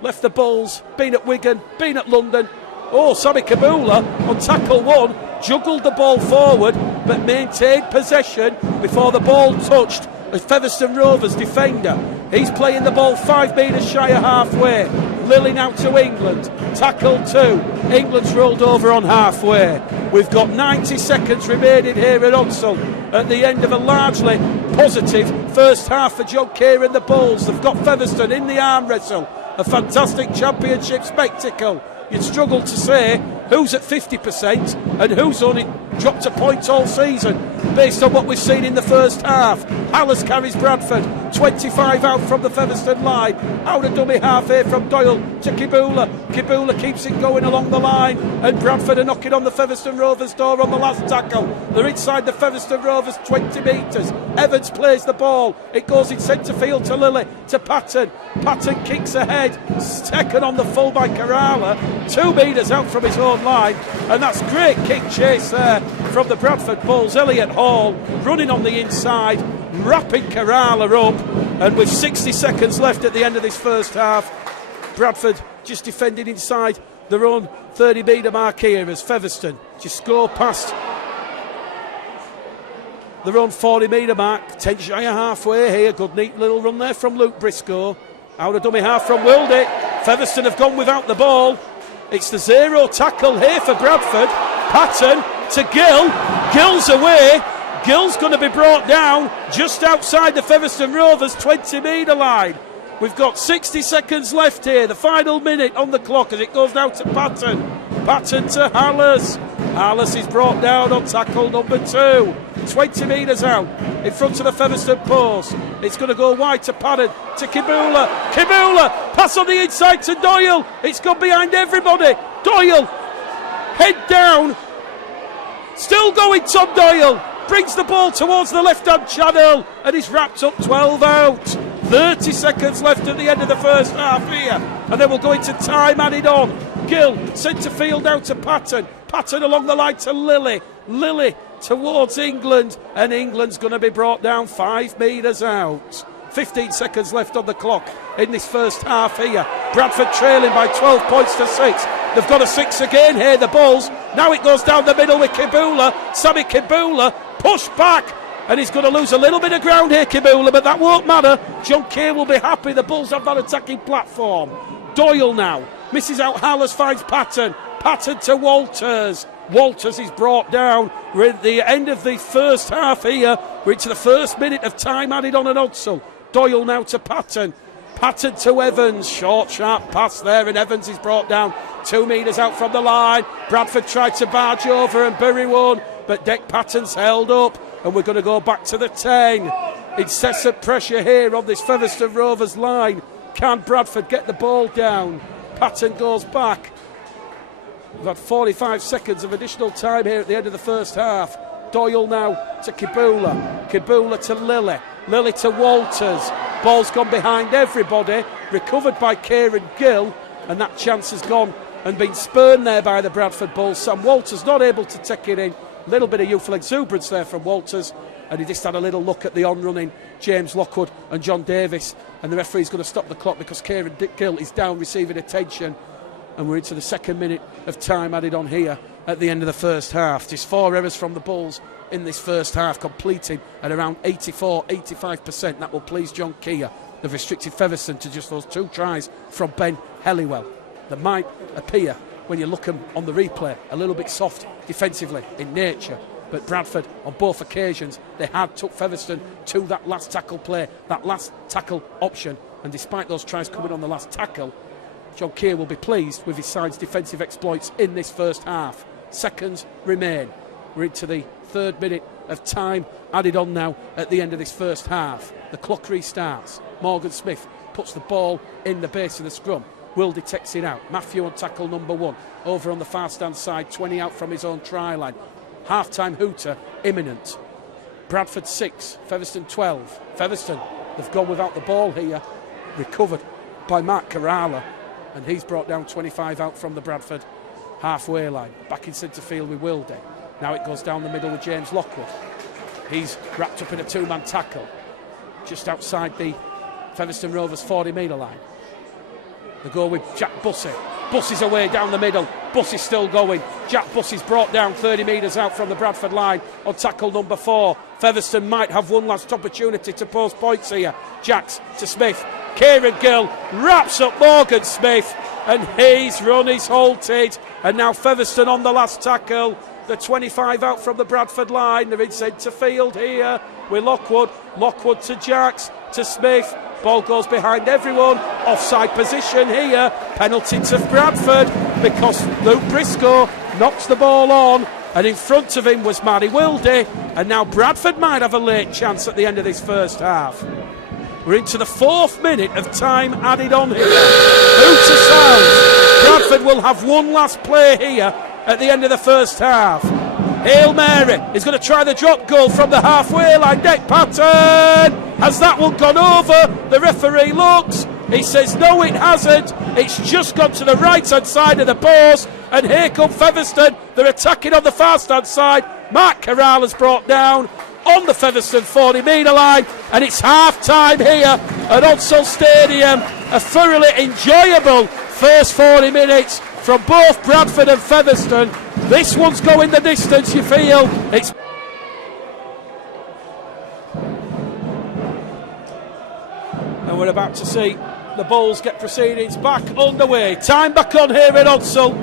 Left the Bulls, been at Wigan, been at London. Oh, Sammy Kabula on tackle 1, juggled the ball forward but maintained possession before the ball touched a Featherstone Rovers defender. He's playing the ball 5 metres shy of halfway. Lilly now to England, tackle 2. England's rolled over on halfway. We've got 90 seconds remaining here at Odsal at the end of a largely positive first half for John Kerr and the Bulls. They've got Featherstone in the arm wrestle. A fantastic championship spectacle. You'd struggle to say who's at 50% and who's only dropped a point all season based on what we've seen in the first half. Hallis carries Bradford, 25 out from the Featherstone line, out of dummy half here from Doyle to Kibula. Kibula keeps it going along the line, and Bradford are knocking on the Featherstone Rovers door on the last tackle. They're inside the Featherstone Rovers 20 metres. Evans plays the ball, it goes in centre field to Lilly, to Patton. Patton kicks ahead, taken on the full by Kerala, 2 metres out from his own line, and that's great kick chase there from the Bradford Bulls. Elliot Hall running on the inside, wrapping Kerala up, and with 60 seconds left at the end of this first half, Bradford just defending inside their own 30 metre mark here as Featherstone just go past their own 40 metre mark, 10 shy of halfway here. Good neat little run there from Luke Briscoe, out of dummy half from Wildy. Featherstone have gone without the ball. It's the 0 tackle here for Bradford. Patton to Gill. Gill's away. Gill's going to be brought down just outside the Featherstone Rovers 20 metre line. We've got 60 seconds left here, the final minute on the clock as it goes down to Patton. Patton to Hallis. Hallis is brought down on tackle number 2. 20 metres out in front of the Featherstone post. It's going to go wide to Patton, to Kibula. Kibula, pass on the inside to Doyle. It's gone behind everybody. Doyle, head down. Still going, Tom Doyle. Brings the ball towards the left-hand channel and he's wrapped up 12 out. 30 seconds left at the end of the first half here. And then we'll go into time added on. Gill, centre field out to Patton. Patton along the line to Lilly. Lilly towards England. And England's going to be brought down 5 metres out. 15 seconds left on the clock in this first half here. Bradford trailing by 12 points to 6. They've got a 6 again here, the Bulls. Now it goes down the middle with Kibula. Sammy Kibula pushed back. and he's going to lose a little bit of ground here, Kibula, but that won't matter. John Kay will be happy. The Bulls have that attacking platform. Doyle now misses out. Hallas finds Patton. Patton to Walters. Walters is brought down. We're at the end of the first half here. We're into the first minute of time added on an Odsel. Doyle now to Patton. Patton to Evans. Short, sharp pass there, and Evans is brought down 2 metres out from the line. Bradford tried to barge over and bury one, but Deck Patton's held up, and we're going to go back to the 10. Incessant pressure here on this Featherstone Rovers line. Can Bradford get the ball down? Patton goes back. We've had 45 seconds of additional time here at the end of the first half. Doyle now to Kibula. Kibula to Lilly. Lilly to Walters. Ball's gone behind everybody. Recovered by Kieran Gill. And that chance has gone and been spurned there by the Bradford Bulls. Sam Walters not able to take it in. A little bit of youthful exuberance there from Walters. And he just had a little look at the on-running James Lockwood and John Davis. And the referee's going to stop the clock because Kieran Gill is down receiving attention. And we're into the second minute of time added on here at the end of the first half. Just 4 errors from the Bulls in this first half, completing at around 84-85%. That will please John Keir. They've restricted Featherstone to just those 2 tries from Ben Helliwell. They might appear, when you look them on the replay, a little bit soft defensively in nature. But Bradford, on both occasions, they had took Featherstone to that last tackle play, that last tackle option. And despite those tries coming on the last tackle, John Keir will be pleased with his side's defensive exploits in this first half. Seconds remain. We're into the third minute of time added on now at the end of this first half. The clock restarts. Morgan Smith puts the ball in the base of the scrum. Wildy takes it out. Matthew on tackle number 1. Over on the far stand side, 20 out from his own try line. Half-time hooter imminent. Bradford 6, Featherstone 12. Featherstone, they've gone without the ball here. Recovered by Mark Kerala. And he's brought down 25 out from the Bradford halfway line. Back in centre field with Wildy. Now it goes down the middle with James Lockwood. He's wrapped up in a 2-man tackle just outside the Featherstone Rovers 40-metre line. They go with Jack Bussey. Bussey's away down the middle. Bussey's still going. Jack Bussey's brought down 30 metres out from the Bradford line on tackle number 4. Featherstone might have one last opportunity to post points here. Jacks to Smith. Kieran Gill wraps up Morgan Smith, and his run is halted. And now Featherstone on the last tackle. The 25 out from the Bradford line. They're in centre field here with Lockwood. Lockwood to Jacks, to Smith. Ball goes behind everyone. Offside position here. Penalty to Bradford because Luke Briscoe knocks the ball on. And in front of him was Matty Wildy. And now Bradford might have a late chance at the end of this first half. We're into the 4th minute of time added on here. Hooter sounds. Bradford will have one last play here at the end of the first half. Hail Mary is going to try the drop goal from the halfway line. Deck Patton. Has that one gone over? The referee looks. He says no, it hasn't. It's just gone to the right hand side of the post. And here come Featherstone. They're attacking on the far stand side. Mark Kerala's brought down on the Featherstone 40-metre line, and it's half-time here at Odsel Stadium. A thoroughly enjoyable first 40 minutes from both Bradford and Featherstone. This one's going the distance, you feel. And we're about to see the Bulls get proceedings back underway. Time back on here in Odsel.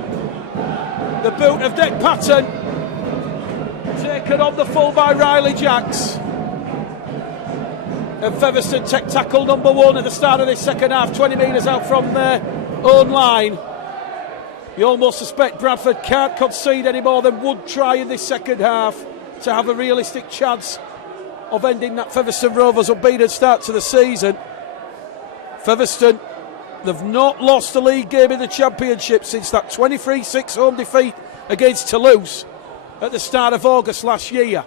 The boot of Deck Patton taken on the full by Riley Jacks. And Featherstone take tackle number 1 at the start of this second half, 20 metres out from their own line. You almost suspect Bradford can't concede any more than one try in this second half to have a realistic chance of ending that Featherstone Rovers unbeaten start to the season. Featherstone, they've not lost a league game in the Championship since that 23-6 home defeat against Toulouse at the start of August last year.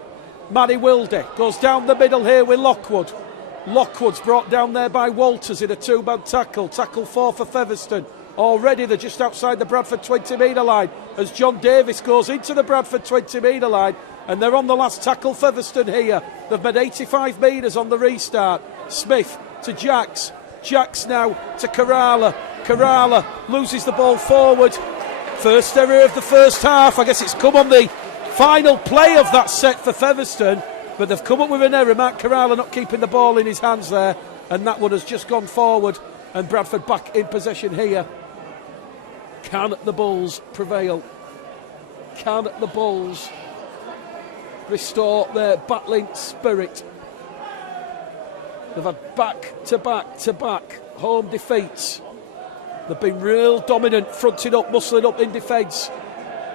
Matty Wildy goes down the middle here with Lockwood. Lockwood's brought down there by Walters in a 2-man tackle. Tackle 4 for Featherstone. Already they're just outside the Bradford 20-metre line as John Davis goes into the Bradford 20-metre line, and they're on the last tackle, Featherstone here. They've made 85 metres on the restart. Smith to Jacks. Jacks now to Kerala. Kerala loses the ball forward. First error of the first half. I guess it's come on the final play of that set for Featherstone. but they've come up with an error. Mark Kerala not keeping the ball in his hands there, and that one has just gone forward, and Bradford back in possession here. Can the Bulls prevail? Can the Bulls restore their battling spirit? They've had back-to-back home defeats. They've been real dominant, fronting up, muscling up in defence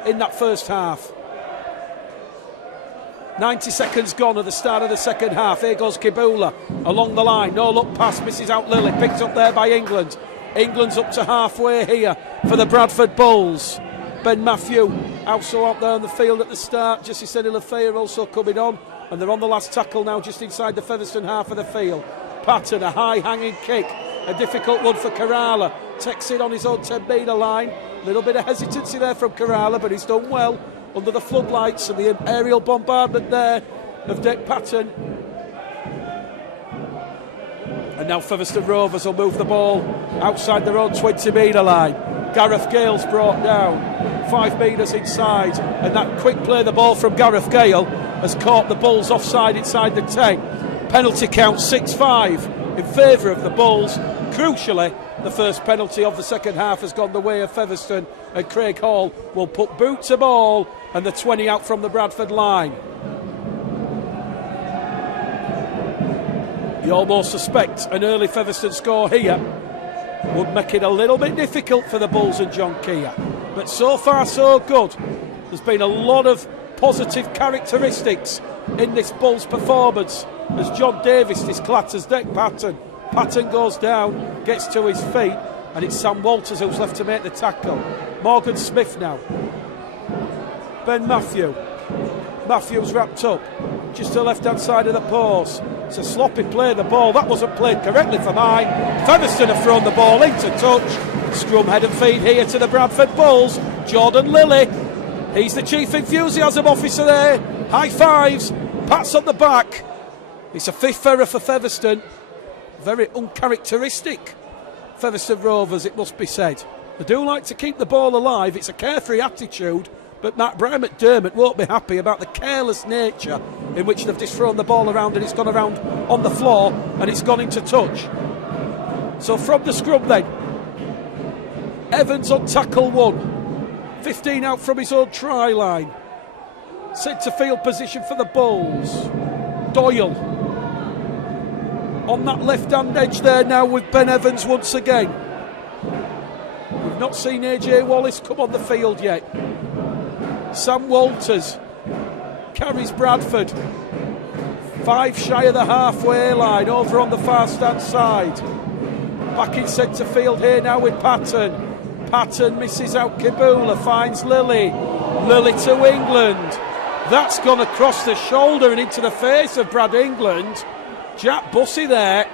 in that first half. 90 seconds gone at the start of the second half. Here goes Kibula along the line. No look pass, misses out Lily. Picked up there by England. England's up to halfway here for the Bradford Bulls. Ben Matthew also out there on the field at the start. Jesse Senilafea also coming on. And they're on the last tackle now, just inside the Featherstone half of the field. Patton, a high hanging kick. A difficult one for Kerala. Takes it on his own 10-metre line. A little bit of hesitancy there from Kerala, but he's done well under the floodlights and the aerial bombardment there of Dick Patton. And now Featherstone Rovers will move the ball outside their own 20-metre line. Gareth Gale's brought down 5 metres inside, and that quick play, the ball from Gareth Gale, has caught the Bulls offside inside the 10. Penalty count 6-5 in favour of the Bulls. Crucially, the first penalty of the second half has gone the way of Featherstone, and Craig Hall will put boot to ball and the 20 out from the Bradford line. You almost suspect an early Featherstone score here would make it a little bit difficult for the Bulls and John Keir. But so far so good. There's been a lot of positive characteristics in this Bulls performance as John Davis disclatters Dick Patton. Patton goes down, gets to his feet, and it's Sam Walters who's left to make the tackle. Morgan Smith now. Ben Matthew. Matthew's wrapped up just to the left-hand side of the post. It's a sloppy play, the ball. That wasn't played correctly for mine. Featherstone have thrown the ball into touch. Scrum head and feed here to the Bradford Bulls. Jordan Lilly. He's the chief enthusiasm officer there. High fives. Pats on the back. It's a 5th error for Featherstone. Very uncharacteristic Featherstone Rovers, it must be said. They do like to keep the ball alive. It's a carefree attitude, but Brian McDermott won't be happy about the careless nature in which they've just thrown the ball around, and it's gone around on the floor and it's gone into touch. So from the scrum then, Evans on tackle 1, 15 out from his own try line. Centre field position for the Bulls. Doyle on that left-hand edge there now with Ben Evans once again. We've not seen AJ Wallace come on the field yet. Sam Walters carries Bradford 5 shy of the halfway line, over on the far stand side. Back in centre field here now with Patton. Patton misses out Kibula, finds Lilly. Lilly to England. That's gone across the shoulder and into the face of Brad England. Jack Bussey there,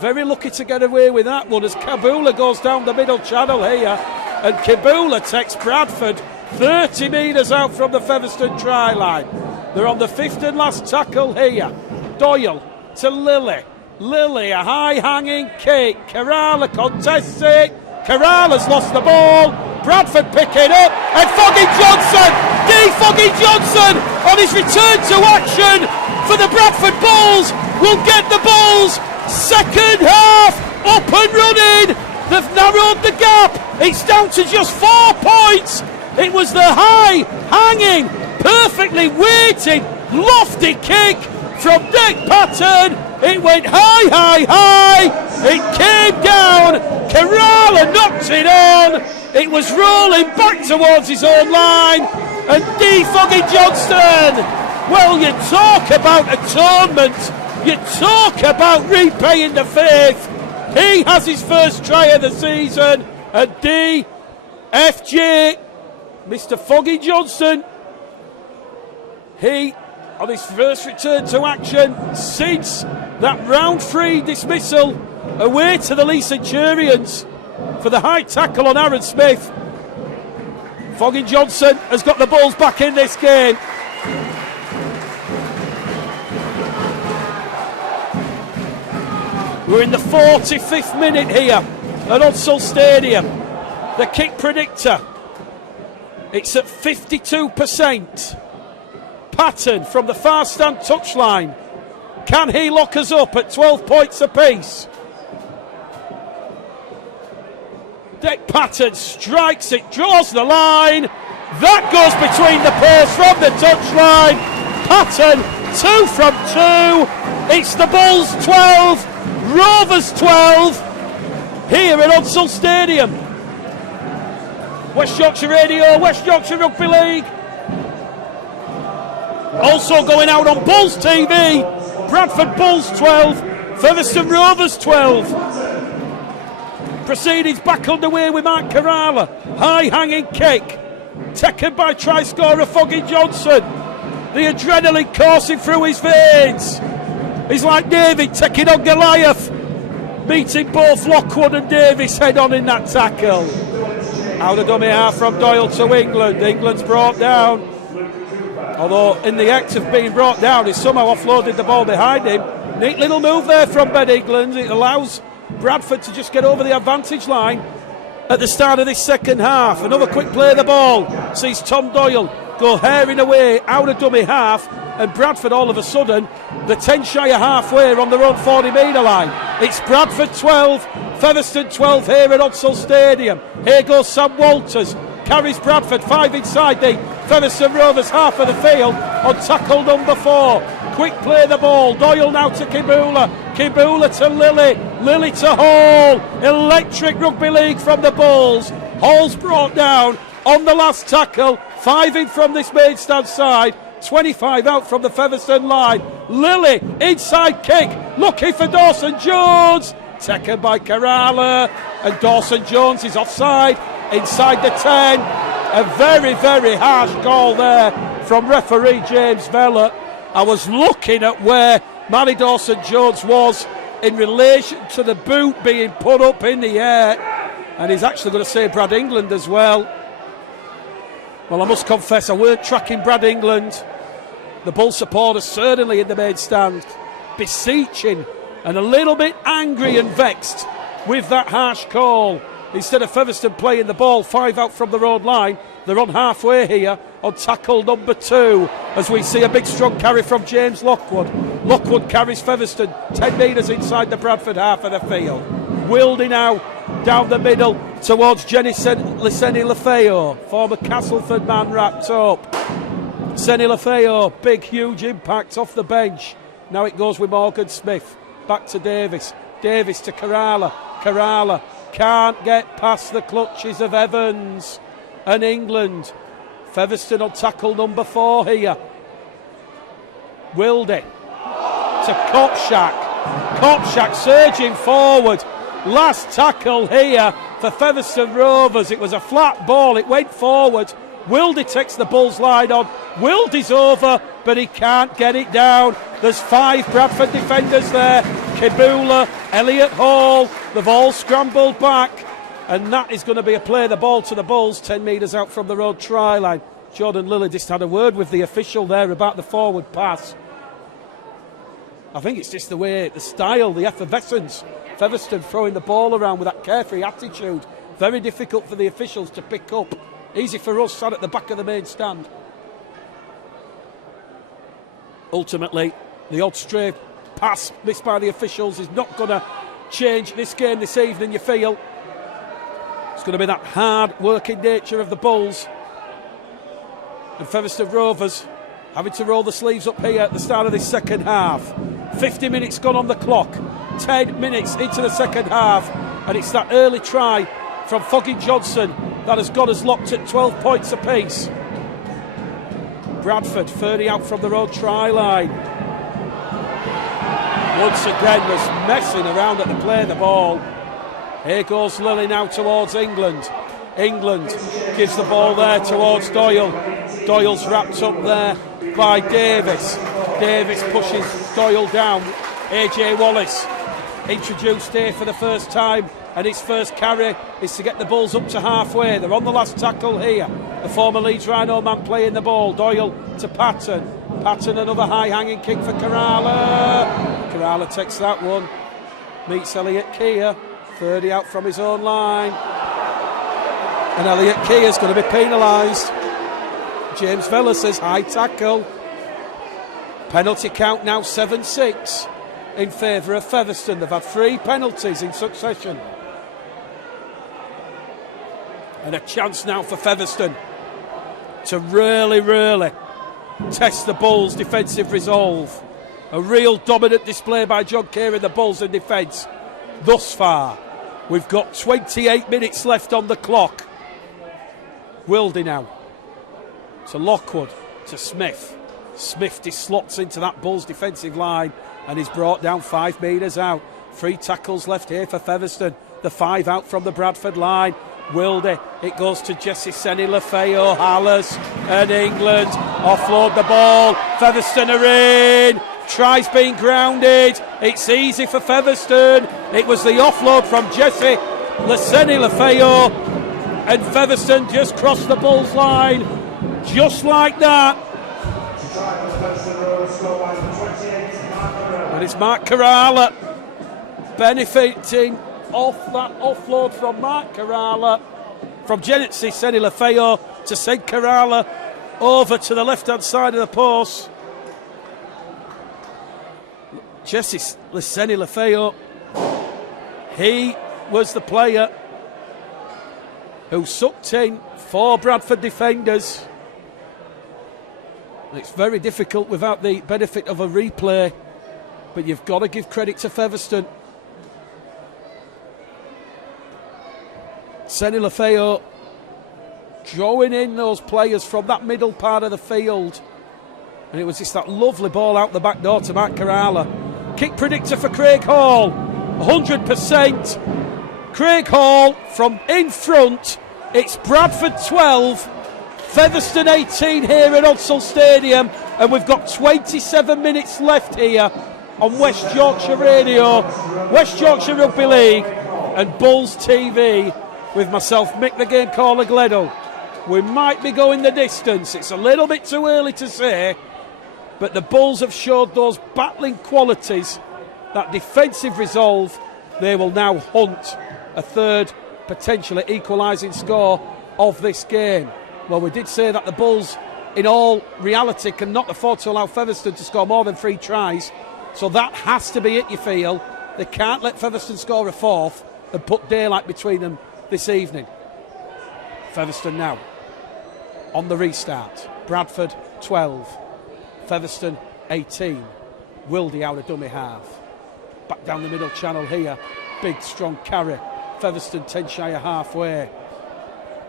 very lucky to get away with that one as Kibula goes down the middle channel here, and Kibula takes Bradford 30 metres out from the Featherstone try line. They're on the 5th and last tackle here. Doyle to Lilly. Lilly, a high hanging kick. Kerala contests it. Kerala's lost the ball. Bradford pick it up, and Foggy Johnson, Foggy Johnson on his return to action for the Bradford Bulls will get the Bulls second half up and running. They've narrowed the gap. It's down to just 4 points. It was the high hanging, perfectly weighted, lofty kick from Dick Patton. It went high, high, high. It came down. Kerala knocked it on. It was rolling back towards his own line. And Foggy Johnston, well, you talk about atonement. You talk about repaying the faith. He has his first try of the season. And DFJ, Mr. Foggy Johnston, he, on his first return to action since that round 3 dismissal away to the Lee Centurions for the high tackle on Aaron Smith. Foggy Johnson has got the Bulls back in this game. We're in the 45th minute here at Odsal Stadium. The kick predictor, it's at 52%. Patton from the far stand touchline. Can he lock us up at 12 points apiece? Dick Patton strikes it, draws the line. That goes between the posts from the touchline. Patton, 2 from 2. It's the Bulls 12, Rovers 12, here at Odsal Stadium. West Yorkshire Radio, West Yorkshire Rugby League. Also going out on Bulls TV, Bradford Bulls 12, Featherstone Rovers 12. Proceedings back underway with Mark Kerala. High hanging kick. Taken by try scorer Foggy Johnson. The adrenaline coursing through his veins. He's like David taking on Goliath. Meeting both Lockwood and Davis head on in that tackle. Out of dummy half from Doyle to England. England's brought down. Although in the act of being brought down, he's somehow offloaded the ball behind him. Neat little move there from Ben England. It allows Bradford to just get over the advantage line at the start of this second half. Another quick play of the ball sees Tom Doyle go herring away out of dummy half, and Bradford all of a sudden, the 10 shy of halfway on their own 40 metre line. It's Bradford 12, Featherstone 12 here at Odsal Stadium. Here goes Sam Walters, carries Bradford 5 inside the Featherstone Rovers half of the field on tackle number 4. Quick play the ball, Doyle now to Kibula, Kibula to Lilly, Lilly to Hall. Electric rugby league from the Bulls. Hall's brought down on the last tackle, 5 in from this main stand side, 25 out from the Featherstone line. Lilly, inside kick, looking for Dawson Jones, taken by Kerala, and Dawson Jones is offside inside the 10. A very, very harsh call there from referee James Vella. I was looking at where Manny Dawson-Jones was in relation to the boot being put up in the air, and he's actually going to say Brad England as well. Well, I must confess I weren't tracking Brad England. The Bull supporters certainly in the main stand beseeching and a little bit angry and vexed with that harsh call. Instead of Featherstone playing the ball 5 out from the road line, they're on halfway here on tackle number 2 as we see a big strong carry from James Lockwood. Lockwood carries Featherstone 10 metres inside the Bradford half of the field. Wildy now down the middle towards Jenny Liseni Lefeo, former Castleford man wrapped up. Seni Lefeo, big huge impact off the bench. Now it goes with Morgan Smith. Back to Davis. Davis to Kerala. Kerala can't get past the clutches of Evans and England. Featherstone on tackle number 4 here. Wildy to Kopchak. Kopchak surging forward. Last tackle here for Featherstone Rovers. It was a flat ball, it went forward. Wildy takes the Bulls line on. Wildy's over, but he can't get it down. There's 5 Bradford defenders there. Kibula, Elliot Hall, they've all scrambled back. And that is going to be a play the ball to the Bulls, 10 metres out from the road try line. Jordan Lilly just had a word with the official there about the forward pass. I think it's just the way, the style, the effervescence. Featherstone throwing the ball around with that carefree attitude. Very difficult for the officials to pick up. Easy for us, sat at the back of the main stand. Ultimately, the odd stray pass missed by the officials is not going to change this game this evening, you feel. It's going to be that hard working nature of the Bulls. And Featherstone Rovers having to roll the sleeves up here at the start of this second half. 50 minutes gone on the clock. 10 minutes into the second half. And it's that early try from Foggy Johnson that has got us locked at 12 points apiece. Bradford 30 out from the road try line. Once again was messing around at the play of the ball. Here goes Lilly now towards England. England gives the ball there towards Doyle. Doyle's wrapped up there by Davis. Davis pushes Doyle down. AJ Wallace introduced here for the first time, and his first carry is to get the Bulls up to halfway. They're on the last tackle here. The former Leeds Rhino man playing the ball. Doyle to Patton. Patton, another high hanging kick for Kerala. Kerala takes that one. Meets Elliot Keir. 30 out from his own line. And Elliot Keir's going to be penalised. James Vella says high tackle. Penalty count now 7-6 in favour of Featherstone. They've had 3 penalties in succession. And a chance now for Featherstone to really test the Bulls' defensive resolve. A real dominant display by John Kerr and the Bulls in defence thus far. We've got 28 minutes left on the clock. Wildy now to Lockwood, to Smith. Smith slots into that Bulls defensive line and is brought down 5 metres out. 3 tackles left here for Featherstone. The 5 out from the Bradford line. Wildy, it goes to Jesse Senni, Lefeo, Hallers and England. Offload the ball. Featherstone are in. Tries being grounded. It's easy for Featherstone. It was the offload from Jesse Lefeo, and Featherstone just crossed the Bulls line. Just like that. And it's Mark Kerala benefiting off that offload from Mark Kerala, from Jesse Senni Lefeo to send Kerala over to the left-hand side of the post. Jesse Senni Lefeo, he was the player who sucked in 4 Bradford defenders. It's very difficult without the benefit of a replay, but you've got to give credit to Featherstone. Senni Lefeo drawing in those players from that middle part of the field, and it was just that lovely ball out the back door to Matt Kerala. Kick predictor for Craig Hall, 100%. Craig Hall from in front. It's Bradford 12, Featherstone 18 here at Odsal Stadium, and we've got 27 minutes left here on West Yorkshire Radio, West Yorkshire Rugby League and Bulls TV with myself, Mick the Game Caller Gleddle. We might be going the distance. It's a little bit too early to say, but the Bulls have showed those battling qualities, that defensive resolve. They will now hunt a third, potentially equalising score of this game. Well, we did say that the Bulls, in all reality, cannot afford to allow Featherstone to score more than 3 tries. So that has to be it, you feel. They can't let Featherstone score a 4th and put daylight between them this evening. Featherstone now on the restart. Bradford 12, Featherstone 18. Wildy out of dummy half. Back down the middle channel here. Big strong carry. Featherstone 10 shy of halfway.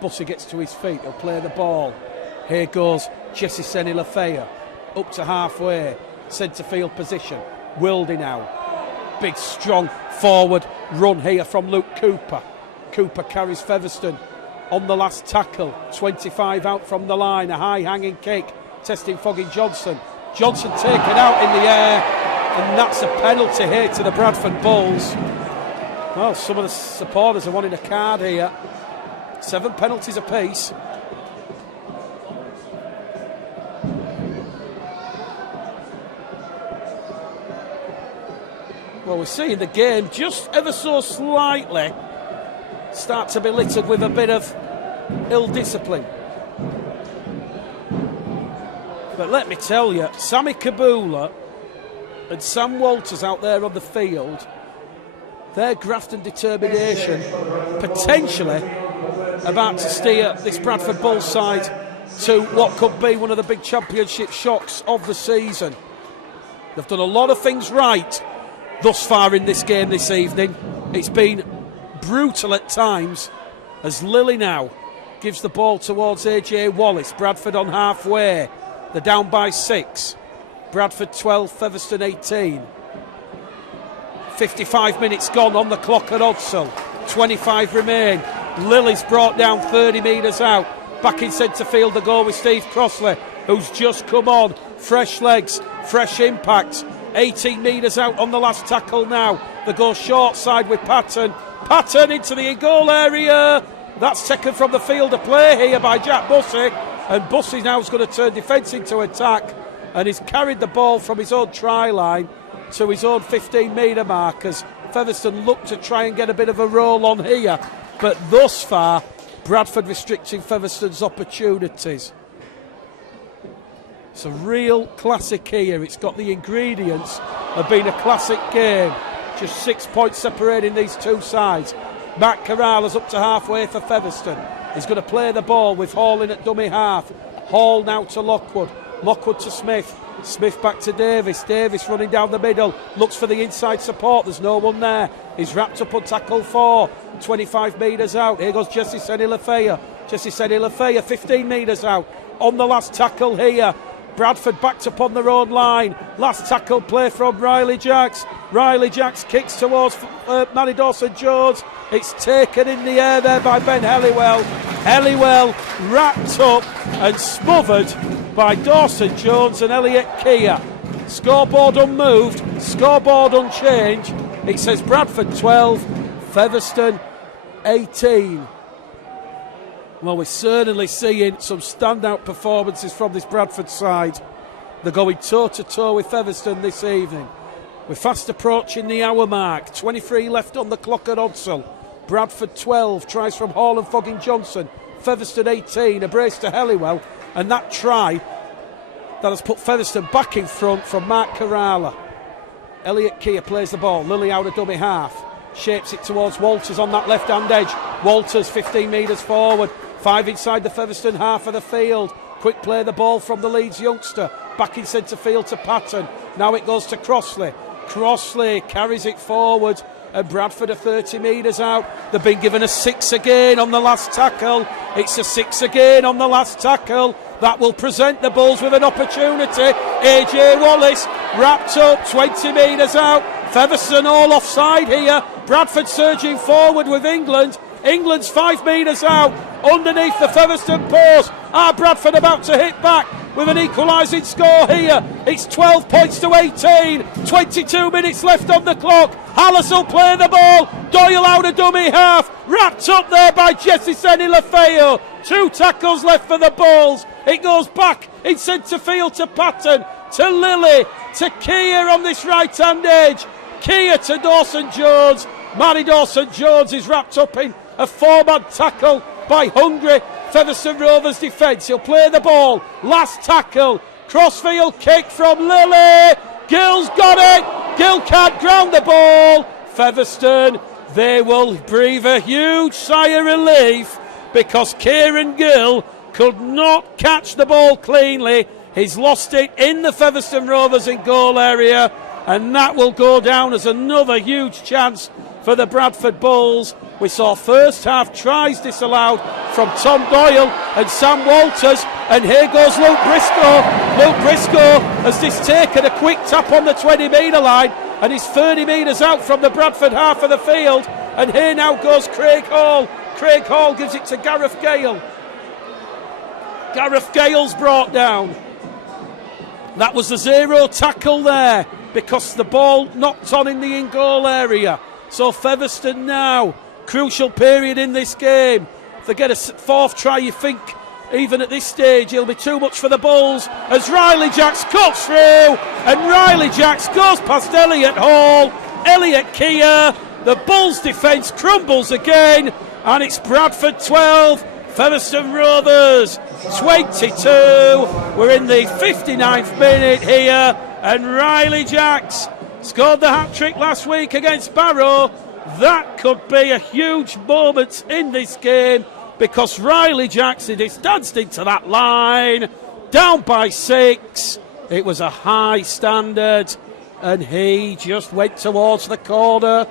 Bussey gets to his feet. He'll play the ball. Here goes Jesse Senni Lefeo. Up to halfway. Centre field position. Wildy now. Big strong forward run here from Luke Cooper. Cooper carries Featherstone on the last tackle. 25 out from the line. A high hanging kick. Testing Fogging Johnson. Johnson taken out in the air. And that's a penalty here to the Bradford Bulls. Well, some of the supporters are wanting a card here. 7 penalties apiece. Well, we're seeing the game just ever so slightly start to be littered with a bit of ill discipline. But let me tell you, Sammy Kabula and Sam Walters out there on the field, their graft and determination potentially about to steer this Bradford Bulls side to what could be one of the big championship shocks of the season. They've done a lot of things right thus far in this game this evening. It's been brutal at times as Lilly now gives the ball towards AJ Wallace. Bradford on halfway. They're down by 6. Bradford 12, Featherstone 18. 55 minutes gone on the clock at Odsal. 25 remain. Lilly's brought down 30 metres out. Back in centre field, the goal with Steve Crossley, who's just come on. Fresh legs, fresh impact. 18 metres out on the last tackle now. They go short side with Patton. Patton into the goal area. That's taken from the field of play here by Jack Bussey. And Bussey now is going to turn defence into attack. And he's carried the ball from his own try line to his own 15-metre mark as Featherstone look to try and get a bit of a roll on here. But thus far, Bradford restricting Featherstone's opportunities. It's a real classic here. It's got the ingredients of being a classic game. Just 6 points separating these two sides. Matt Corrala's up to halfway for Featherstone. He's going to play the ball with Hall in at dummy half. Hall now to Lockwood. Lockwood to Smith. Smith back to Davis. Davis running down the middle. Looks for the inside support. There's no one there. He's wrapped up on tackle 4. 25 metres out. Here goes Jesse Seni-Lafaya. Jesse Seni-Lafaya 15 metres out. On the last tackle here. Bradford backed up on their own line. Last tackle play from Riley Jacks. Riley Jacks kicks towards Manny Dawson-Jones. It's taken in the air there by Ben Helliwell. Helliwell wrapped up and smothered by Dawson-Jones and Elliot Keir. Scoreboard unmoved, scoreboard unchanged. It says Bradford 12, Featherstone 18. Well, we're certainly seeing some standout performances from this Bradford side. They're going toe-to-toe with Featherstone this evening. We're fast approaching the hour mark. 23 left on the clock at Odsall. Bradford 12, tries from Hall and Fogging Johnson. Featherstone 18, a brace to Helliwell. And that try that has put Featherstone back in front from Mark Corrala. Elliot Keir plays the ball. Lilly out of dummy half. Shapes it towards Walters on that left-hand edge. Walters 15 metres forward. 5 inside the Featherstone half of the field. Quick play the ball from the Leeds youngster. Back in centre field to Patton. Now it goes to Crossley. Crossley carries it forward. And Bradford are 30 metres out. They've been given a 6 again on the last tackle. It's a 6 again on the last tackle. That will present the Bulls with an opportunity. AJ Wallace wrapped up 20 metres out. Featherstone all offside here. Bradford surging forward with England. England's 5 metres out underneath the Featherstone post. Bradford about to hit back with an equalising score here. It's 12 points to 18. 22 minutes left on the clock. Hallis will play the ball. Doyle out of dummy half. Wrapped up there by Jesse Seni-Lafaya. 2 tackles left for the Bulls. It goes back in centre field to Patton, to Lilly, to Keir on this right-hand edge. Keir to Dawson-Jones. Manny Dawson-Jones is wrapped up in a 4-man tackle by hungry Featherstone Rovers defence. He'll play the ball. Last tackle. Crossfield kick from Lilly. Gill's got it. Gill can't ground the ball. Featherstone, they will breathe a huge sigh of relief because Kieran Gill could not catch the ball cleanly. He's lost it in the Featherstone Rovers in goal area, and that will go down as another huge chance for the Bradford Bulls. We saw first half tries disallowed from Tom Doyle and Sam Walters, and here goes Luke Briscoe. Luke Briscoe has just taken a quick tap on the 20 metre line, and he's 30 metres out from the Bradford half of the field, and here now goes Craig Hall. Craig Hall gives it to Gareth Gale. Gareth Gale's brought down. That was the 0 tackle there because the ball knocked on in the in-goal area. So Featherstone now, crucial period in this game. If they get a 4th try, you think even at this stage it'll be too much for the Bulls as Riley Jacks cuts through, and Riley Jacks goes past Elliot Hall. Elliot Keir, the Bulls defence crumbles again, and it's Bradford 12, Featherstone Rovers 22. We're in the 59th minute here, and Riley Jacks scored the hat-trick last week against Barrow. That could be a huge moment in this game because Riley Jackson is danced into that line, down by 6. It was a high standard, and he just went towards the corner.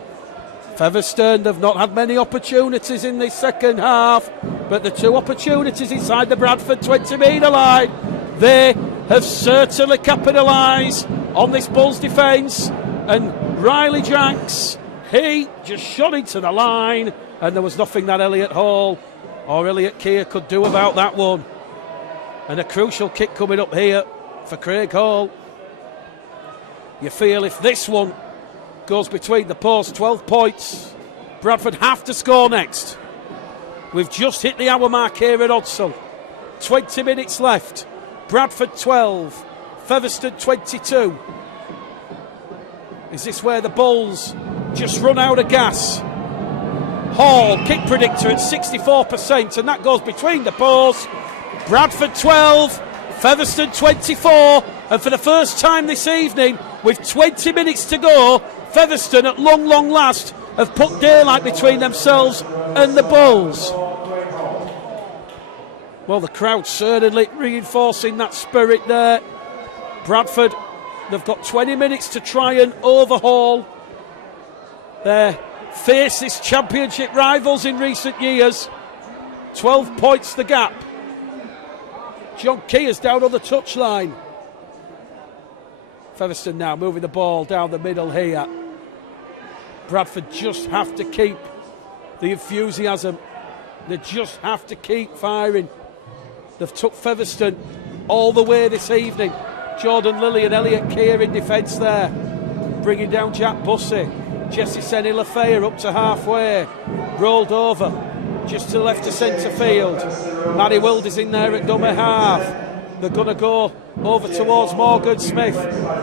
Featherstone have not had many opportunities in this second half, but the 2 opportunities inside the Bradford 20 metre line, they have certainly capitalised on this Bulls defence, and Riley Jacks, he just shot into the line, and there was nothing that Elliot Hall or Elliot Keir could do about that one. And a crucial kick coming up here for Craig Hall. You feel if this one goes between the posts, 12 points, Bradford have to score next. We've just hit the hour mark here at Odsall. 20 minutes left. Bradford 12, Featherstone 22. Is this where the Bulls just run out of gas? Hall, kick predictor at 64%, and that goes between the posts. Bradford 12, Featherstone 24, and for the first time this evening, with 20 minutes to go, Featherstone at long last have put daylight between themselves and the Bulls. Well, the crowd certainly reinforcing that spirit there. Bradford, they've got 20 minutes to try and overhaul their fiercest championship rivals in recent years. 12 points the gap. John Keir's down on the touchline. Featherstone now moving the ball down the middle here. Bradford just have to keep the enthusiasm. They just have to keep firing. They've took Featherstone all the way this evening. Jordan Lilly and Elliot Keir in defence there. Bringing down Jack Bussey. Jesse Senni-Lafayette up to halfway. Rolled over. Just to left of centre field. Matty Wild is in there at dummy half. They're going to go over towards Morgan Smith.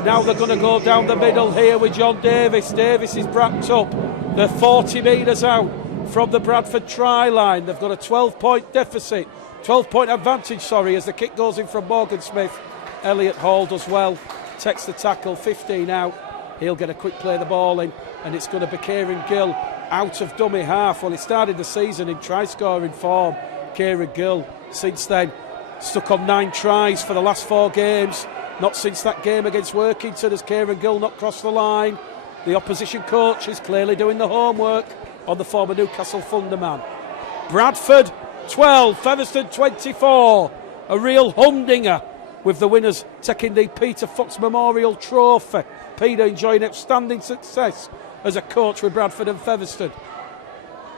Now they're going to go down the middle here with John Davis. Davis is wrapped up. They're 40 metres out from the Bradford try line. They've got a 12-point deficit. 12-point advantage, as the kick goes in from Morgan Smith. Elliot Hall does well. Takes the tackle, 15 out. He'll get a quick play the ball in, and it's going to be Kieran Gill out of dummy half. Well, he started the season in try-scoring form, Kieran Gill. Since then, stuck on 9 tries for the last 4 games. Not since that game against Workington has Kieran Gill not crossed the line. The opposition coach is clearly doing the homework on the former Newcastle Thunder man. Bradford 12, Featherstone 24. A real humdinger with the winners taking the Peter Fox Memorial Trophy. Peter enjoying outstanding success as a coach with Bradford and Featherstone.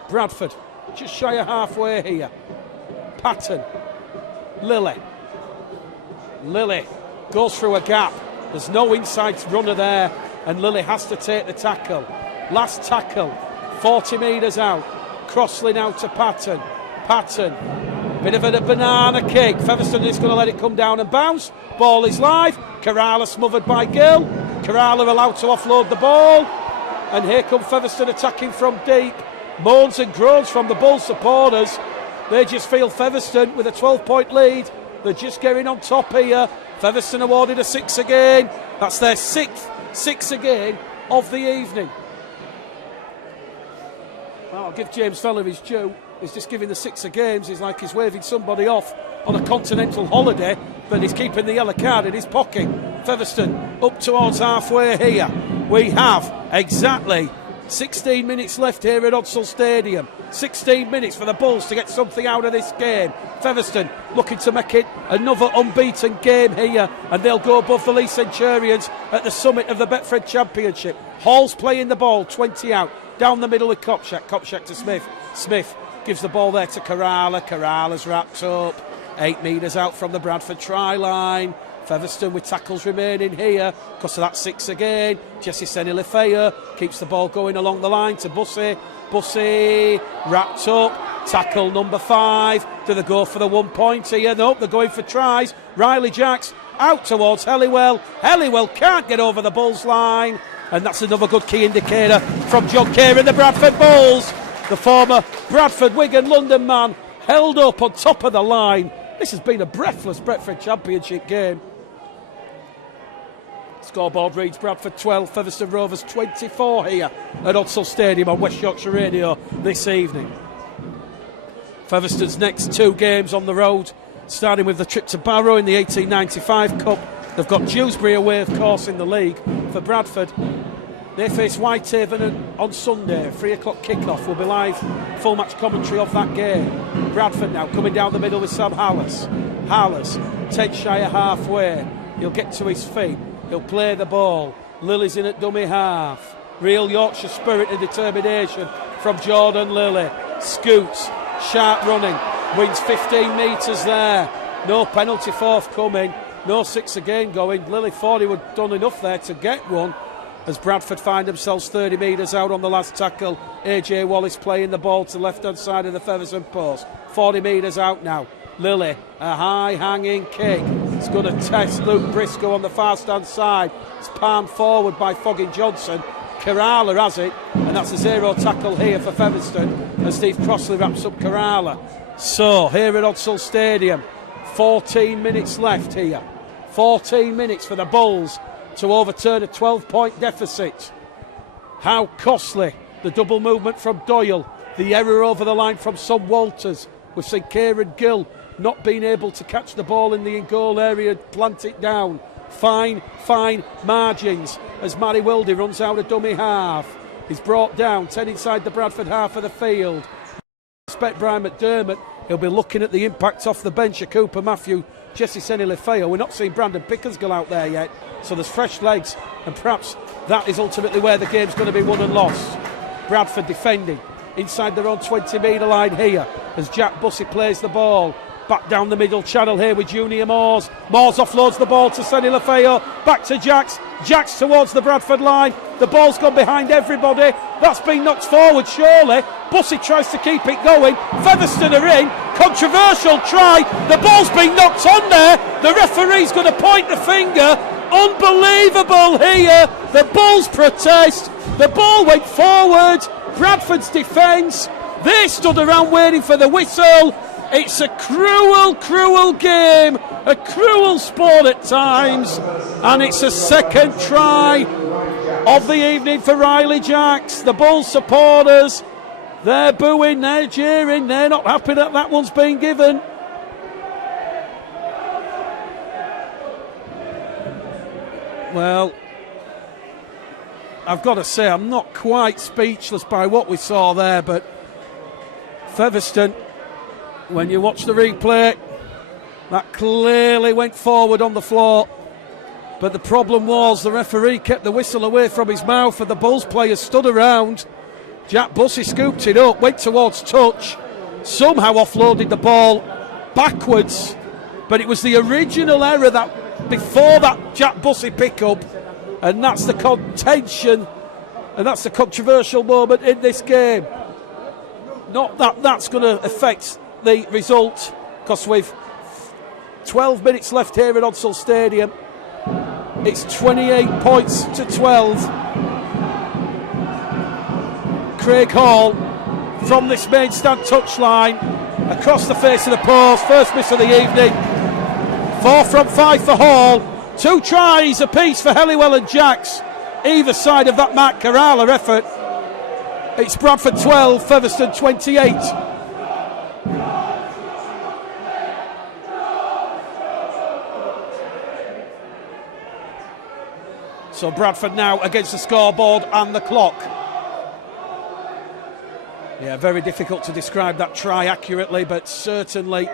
Bradford just shy of halfway here. Patton. Lilly goes through a gap. There's no inside runner there, and Lilly has to take the tackle. Last tackle, 40 metres out. Crossley now to Patton. Bit of a banana kick. Featherstone is going to let it come down and bounce. Ball is live. Kerala smothered by Gill. Kerala allowed to offload the ball. And here come Featherstone attacking from deep. Moans and groans from the Bull supporters. They just feel Featherstone with a 12-point lead. They're just getting on top here. Featherstone awarded a 6 again. That's their 6th 6 again of the evening. Well, I'll give James Feller his due. He's just giving the 6 games. He's like he's waving somebody off on a continental holiday, but he's keeping the yellow card in his pocket. Featherstone up towards halfway here. We have exactly 16 minutes left here at Odsal Stadium. 16 minutes for the Bulls to get something out of this game. Featherstone looking to make it another unbeaten game here, and they'll go above the Leigh Centurions at the summit of the Betfred Championship. Hall's playing the ball, 20 out, down the middle with Kopchak to Smith. Smith gives the ball there to Kerala. Kerala's wrapped up, 8 metres out from the Bradford try line. Featherstone with tackles remaining here because of that 6 again. Jesse Senni-Lafayette keeps the ball going along the line to Bussey. Bussey wrapped up. Tackle number 5. Do they go for the 1 point here? Nope, they're going for tries. Riley Jacks out towards Helliwell. Helliwell can't get over the Bulls line. And that's another good key indicator from John Keir and the Bradford Bulls. The former Bradford, Wigan, London man held up on top of the line. This has been a breathless Betfred Championship game. Scoreboard reads Bradford 12, Featherstone Rovers 24 here at Odsal Stadium on West Yorkshire Radio this evening. Featherstone's next 2 games on the road, starting with the trip to Barrow in the 1895 Cup. They've got Dewsbury away, of course, in the league. For Bradford, they face Whitehaven on Sunday. 3 o'clock kickoff. Will be live full match commentary of that game. Bradford now coming down the middle with Sam Harless. Harless, 10 shy of halfway. He'll get to his feet. He'll play the ball. Lilly's in at dummy half. Real Yorkshire spirit and determination from Jordan Lilly. Scoots, sharp running, wins 15 metres there. No penalty forthcoming. No 6 again going. Lilly thought he would done enough there to get one. As Bradford find themselves 30 metres out on the last tackle. AJ Wallace playing the ball to the left-hand side of the Featherstone post. 40 metres out now. Lilly, a high hanging kick. It's going to test Luke Briscoe on the far-stand side. It's palmed forward by Foggin Johnson. Kerala has it, and that's a 0 tackle here for Featherstone as Steve Crossley wraps up Kerala. So here at Odsal Stadium, 14 minutes left here. 14 minutes for the Bulls to overturn a 12-point deficit. How costly the double movement from Doyle, the error over the line from Son Walters. We've seen Kieran Gill not being able to catch the ball in the in-goal area, plant it down. Fine margins as Matty Wildy runs out of dummy half. He's brought down, 10 inside the Bradford half of the field. Expect Brian McDermott, he'll be looking at the impact off the bench of Cooper Matthew, Jesse Senilefeo. We're not seeing Brandon Pickersgill out there yet, so there's fresh legs, and perhaps that is ultimately where the game's going to be won and lost. Bradford defending inside their own 20-metre line here as Jack Bussey plays the ball. Back down the middle channel here with Junior Moores. Moores offloads the ball to Senilefeo. Back to Jax. Jax towards the Bradford line. The ball's gone behind everybody. That's been knocked forward, surely. Bussey tries to keep it going. Featherstone are in. Controversial try. The ball's been knocked on there. The referee's going to point the finger. Unbelievable here. The Bulls protest. The ball went forward. Bradford's defence. They stood around waiting for the whistle. It's a cruel game, a cruel sport at times, and it's a second try of the evening for Riley Jacks. The Bulls supporters, they're booing, they're jeering, they're not happy that that one's been given. Well, I've got to say, I'm not quite speechless by what we saw there, but Featherstone, when you watch the replay, that clearly went forward on the floor. But the problem was the referee kept the whistle away from his mouth and the Bulls players stood around. Jack Bussey scooped it up, went towards touch, somehow offloaded the ball backwards. But it was the original error that before that Jack Bussey pick-up, and that's the contention, and that's the controversial moment in this game. Not that that's going to affect the result, because with 12 minutes left here at Odsal Stadium, it's 28 points to 12. Craig Hall from this main stand touchline across the face of the post, first miss of the evening. 4 from 5 for Hall, 2 tries apiece for Helliwell and Jacks, either side of that Mark Carrala effort. It's Bradford 12, Featherstone 28. So Bradford now against the scoreboard and the clock. Yeah, very difficult to describe that try accurately, but certainly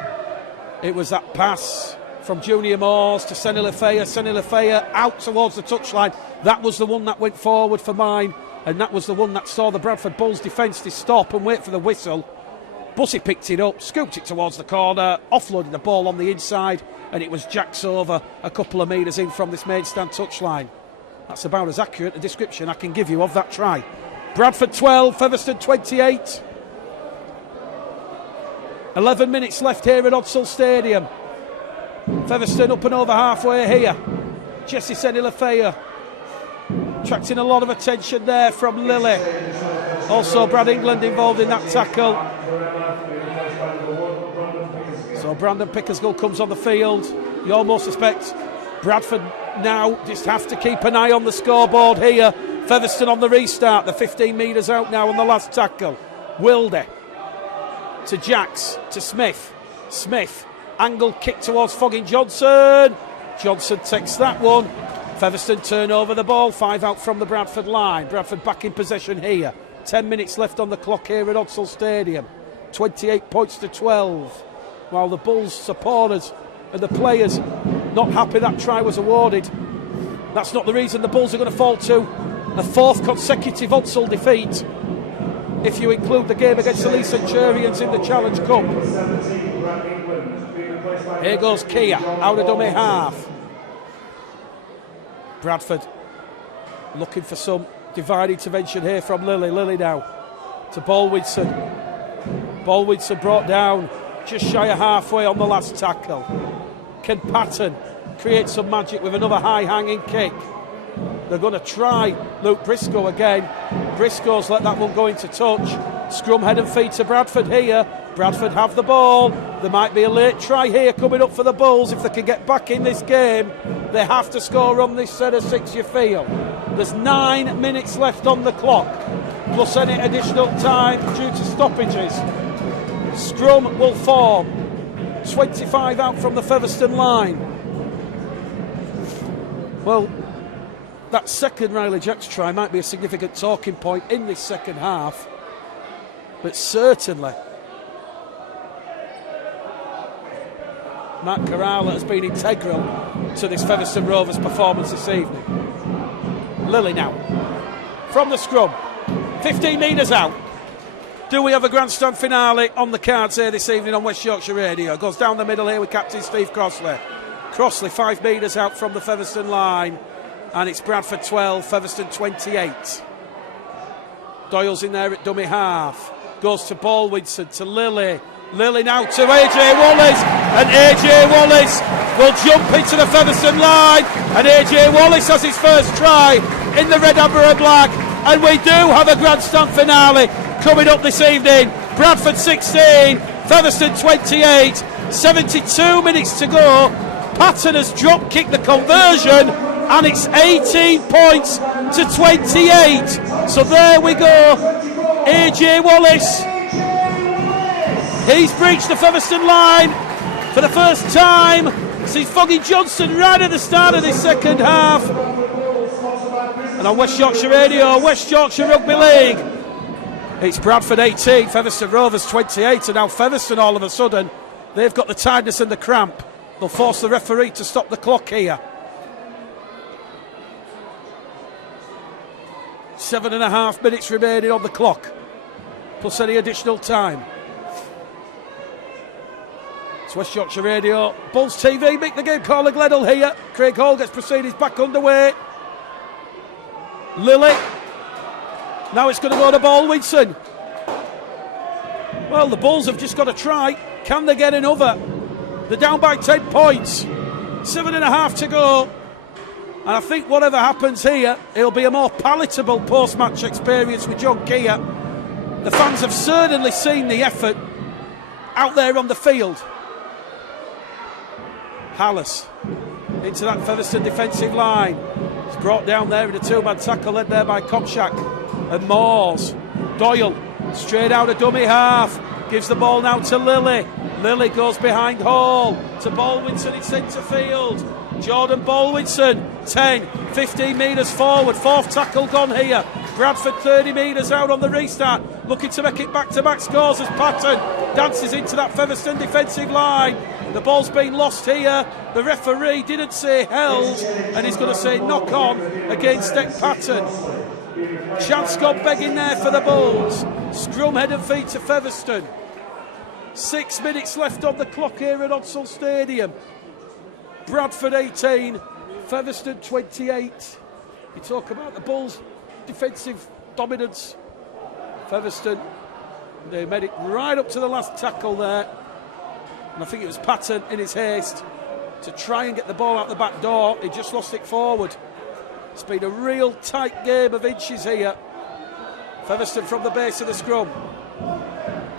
it was that pass from Junior Moores to Senilefeo. Senilefeo out towards the touchline. That was the one that went forward for mine, and that was the one that saw the Bradford Bulls defence to stop and wait for the whistle. Bussey picked it up, scooped it towards the corner, offloaded the ball on the inside, and it was Jacks over a couple of metres in from this main stand touchline. That's about as accurate a description I can give you of that try. Bradford 12, Featherstone 28. 11 minutes left here at Odsal Stadium. Featherstone up and over halfway here. Jesse Senilefeo attracting a lot of attention there from Lilly. Also Brad England involved in that tackle. So Brandon Pickersgill comes on the field. You almost suspect Bradford now just have to keep an eye on the scoreboard here. Featherstone on the restart, the 15 metres out now on the last tackle. Wilder to Jacks, to Smith. Smith, angle kick towards Fogging Johnson. Johnson takes that one. Featherstone turn over the ball, 5 out from the Bradford line. Bradford back in possession here. 10 minutes left on the clock here at Odsal Stadium. 28 points to 12. While the Bulls supporters and the players not happy that try was awarded. That's not the reason the Bulls are going to fall to a 4th consecutive Odsal defeat, if you include the game against the Lee Centurions in the Challenge Cup. Here goes Kia, out of dummy half. Bradford looking for some divine intervention here from Lilly. Lilly now to Baldwinson. Baldwinson brought down just shy of halfway on the last tackle. Can Patton create some magic with another high hanging kick? They're going to try Luke Briscoe again. Briscoe's let that one go into touch. Scrum head and feet to Bradford here. Bradford have the ball. There might be a late try here coming up for the Bulls. If they can get back in this game, they have to score on this set of 6, you feel. There's 9 minutes left on the clock, plus any additional time due to stoppages. Scrum will form. 25 out from the Featherstone line. Well, that second Riley Jacks try might be a significant talking point in this second half, but certainly Matt Kerala has been integral to this Featherstone Rovers performance this evening. Lilly now from the scrum, 15 metres out. Do we have a grandstand finale on the cards here this evening on West Yorkshire Radio? Goes down the middle here with captain Steve Crossley. Crossley 5 metres out from the Featherstone line, and it's Bradford 12, Featherstone 28. Doyle's in there at dummy half. Goes to Baldwinson, to Lilly. Lilly now to AJ Wallace, and AJ Wallace will jump into the Featherstone line, and AJ Wallace has his first try in the red, amber and black, and we do have a grandstand finale coming up this evening. Bradford 16, Featherstone 28, 72 minutes to go. Patton has drop kicked the conversion, and it's 18 points to 28. So there we go. AJ Wallace, he's breached the Featherstone line for the first time since Foggy Johnson right at the start of this second half. And on West Yorkshire Radio, West Yorkshire Rugby League, it's Bradford 18, Featherstone Rovers 28, and now Featherstone all of a sudden, they've got the tiredness and the cramp. They'll force the referee to stop the clock here. 7.5 minutes remaining on the clock, plus any additional time. It's West Yorkshire Radio, Bulls TV, Mick the Game caller Gledhill here. Craig Hall gets proceedings back underway. Lilly. Now it's going to go to Baldwinson. Well, the Bulls have just got to try. Can they get another? They're down by 10 points. 7.5 to go. And I think whatever happens here, it'll be a more palatable post-match experience with John Keir. The fans have certainly seen the effort out there on the field. Hallis into that Featherstone defensive line. It's brought down there in a two-man tackle led there by Komshak and Moores. Doyle straight out of dummy half, gives the ball now to Lilly. Lilly goes behind Hall to Baldwinson in centre field. Jordan Baldwinson 10, 15 metres forward, fourth tackle gone here. Bradford 30 metres out on the restart, looking to make it back-to-back scores as Patton dances into that Featherstone defensive line. The ball's been lost here. The referee didn't say held, and he's going to say knock on against Deck Patton. Chance gone begging there for the Bulls. Scrum head and feet to Featherstone. 6 minutes left on the clock here at Odsal Stadium. Bradford 18, Featherstone 28. You talk about the Bulls' defensive dominance. Featherstone, they made it right up to the last tackle there. And I think it was Patton in his haste to try and get the ball out the back door. He just lost it forward. It's been a real tight game of inches here. Featherstone from the base of the scrum.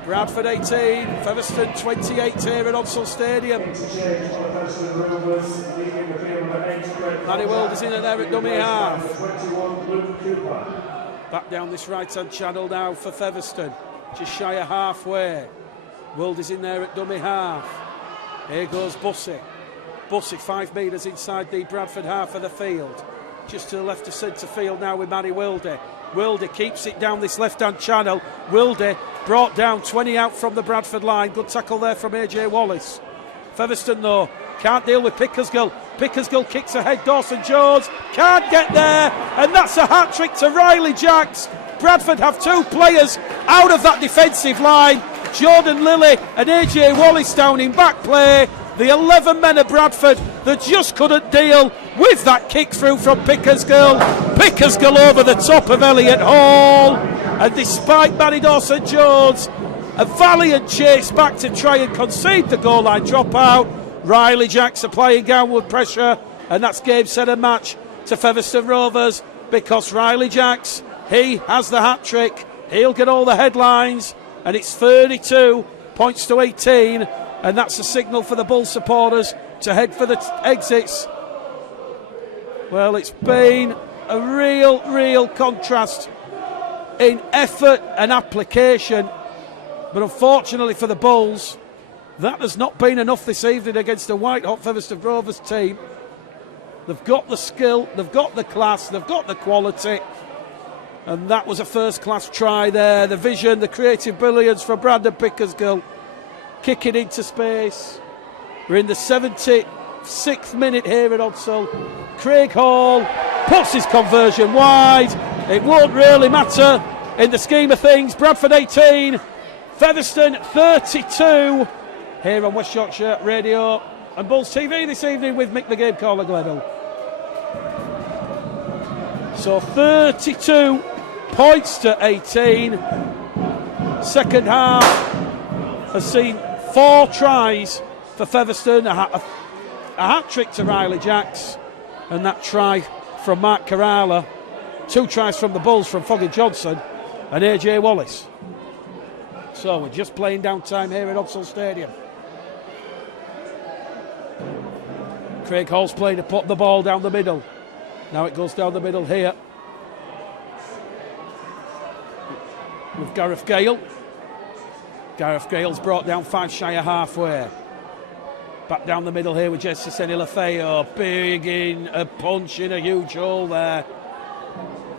Bradford 18, Featherstone 28 here at Odsal Stadium. Manny World is in there at dummy half. Back down this right-hand channel now for Featherstone. Just shy of halfway. World is in there at dummy half. Here goes Bussey. Bussey 5 metres inside the Bradford half of the field. Just to the left of centre field now with Manny Wilde. Wilde keeps it down this left-hand channel. Wilde brought down 20 out from the Bradford line. Good tackle there from AJ Wallace. Featherstone though can't deal with Pickersgill. Pickersgill kicks ahead. Dawson Jones can't get there, and that's a hat-trick to Riley Jacks. Bradford have 2 players out of that defensive line. Jordan Lilly and AJ Wallace down in back play. The 11 men of Bradford that just couldn't deal with that kick through from Pickersgill. Pickersgill over the top of Elliot Hall, and despite Manny Dawson-Jones, a valiant chase back to try and concede the goal line dropout, Riley Jacks applying downward pressure, and that's game, set and match to Featherstone Rovers, because Riley Jacks, he has the hat-trick. He'll get all the headlines, and it's 32 points to 18, and that's a signal for the Bull supporters to head for the exits. Well, it's been a real contrast in effort and application, but unfortunately for the Bulls, that has not been enough this evening against a white-hot Featherstone Rovers team. They've got the skill, they've got the class, they've got the quality, and that was a first-class try there. The vision, the creative brilliance from Brandon Pickersgill, kicking into space. We're in the 76th minute here at Odsall. Craig Hall puts his conversion wide. It won't really matter in the scheme of things. Bradford 18, Featherstone 32. Here on West Yorkshire Radio and Bulls TV this evening with Mick the Game Caller Gledhill. So 32 points to 18. Second half has seen 4 tries for Featherstone, a hat-trick to Riley Jacks, and that try from Mark Kerala. 2 tries from the Bulls from Foggy Johnson and AJ Wallace. So we're just playing down time here at Odsall Stadium. Craig Hall's playing to put the ball down the middle. Now it goes down the middle here with Gareth Gale. Gareth Gale's brought down 5 shy of halfway. Back down the middle here with Jesse Senilafeo. Big in, a punch in a huge hole there.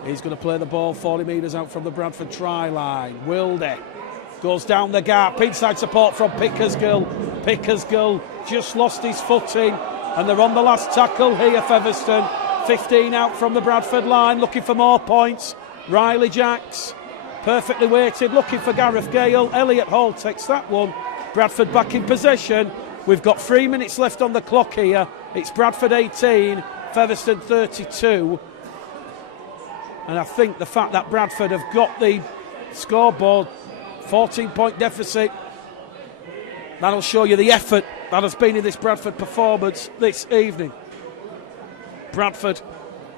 He's going to play the ball 40 metres out from the Bradford try line. Wilde goes down the gap. Inside support from Pickersgill. Pickersgill just lost his footing. And they're on the last tackle here, Featherstone. 15 out from the Bradford line, looking for more points. Riley Jacks, perfectly weighted, looking for Gareth Gale. Elliot Hall takes that one. Bradford back in possession. We've got 3 minutes left on the clock here. It's Bradford 18, Featherstone 32. And I think the fact that Bradford have got the scoreboard, 14-point deficit, that'll show you the effort that has been in this Bradford performance this evening. Bradford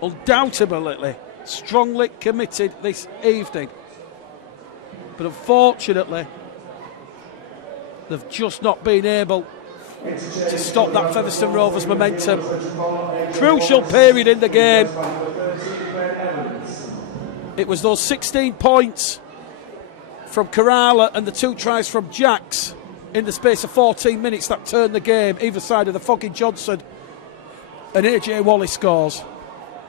undoubtedly strongly committed this evening, but unfortunately they've just not been able to stop that Featherstone Rovers momentum. Crucial period in the game. It was those 16 points from Kerala and the 2 tries from Jacks in the space of 14 minutes that turned the game either side of the Foggy Johnson and AJ Wallace scores.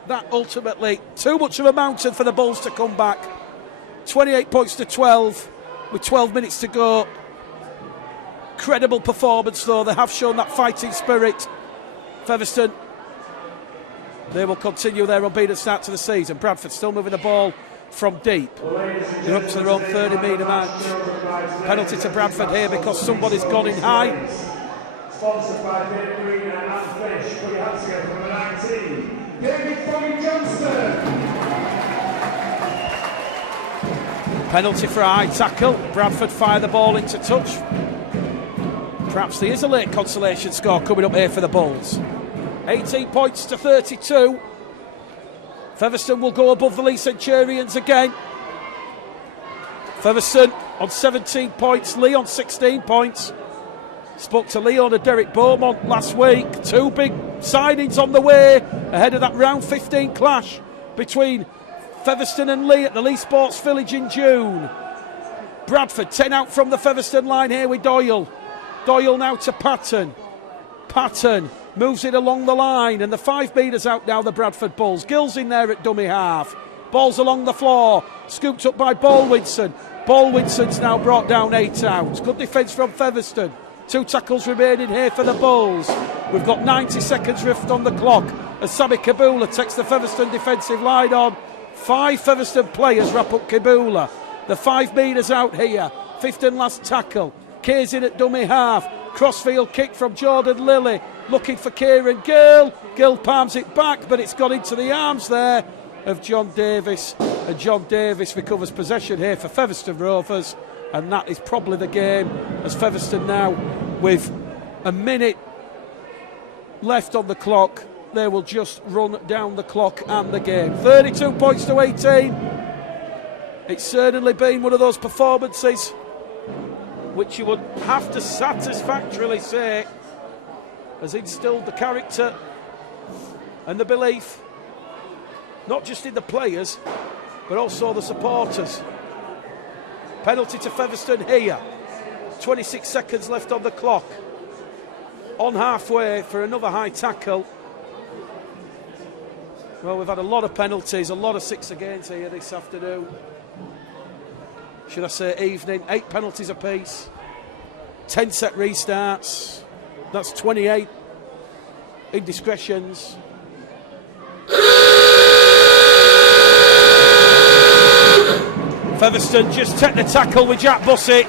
That ultimately too much of a mountain for the Bulls to come back. 28 points to 12 with 12 minutes to go. Credible performance though. They have shown that fighting spirit. Featherstone, they will continue their unbeaten start to the season. Bradford still moving the ball from deep. They're up to their own 30-metre match. Penalty to Bradford here because somebody's gone in high. Sponsored by David Green and Fish. Put your hands together for number 19, David Foggy Johnston. Penalty for a high tackle. Bradford fire the ball into touch. Perhaps there is a late consolation score coming up here for the Bulls. 18 points to 32. Featherstone will go above the Lee Centurions again. Featherstone on 17 points, Lee on 16 points. Spoke to Leon and Derek Beaumont last week. 2 big signings on the way ahead of that round 15 clash between Featherstone and Lee at the Lee Sports Village in June. Bradford 10 out from the Featherstone line here with Doyle. Doyle now to Patton. Patton moves it along the line, and the 5 metres out now, the Bradford Bulls. Gill's in there at dummy half. Ball's along the floor, scooped up by Baldwinson. Baldwinson's now brought down 8 out. Good defence from Featherstone. 2 tackles remaining here for the Bulls. We've got 90 seconds left on the clock as Sammy Kabula takes the Featherstone defensive line on. 5 Featherstone players wrap up Kabula. The 5 metres out here. 5th and last tackle. Kay's in at dummy half. Crossfield kick from Jordan Lilly. Looking for Kieran Gill. Gill palms it back, but it's gone into the arms there of John Davis. And John Davis recovers possession here for Featherstone Rovers. And that is probably the game as Featherstone now, with a minute left on the clock, they will just run down the clock and the game. 32 points to 18. It's certainly been one of those performances which you would have to satisfactorily say has instilled the character and the belief, not just in the players, but also the supporters. Penalty to Featherstone here. 26 seconds left on the clock. On halfway for another high tackle. Well, we've had a lot of penalties, a lot of 6 against here this afternoon. Should I say evening? 8 penalties apiece. 10 set restarts. That's 28 indiscretions. Featherstone just take the tackle with Jack Bussey.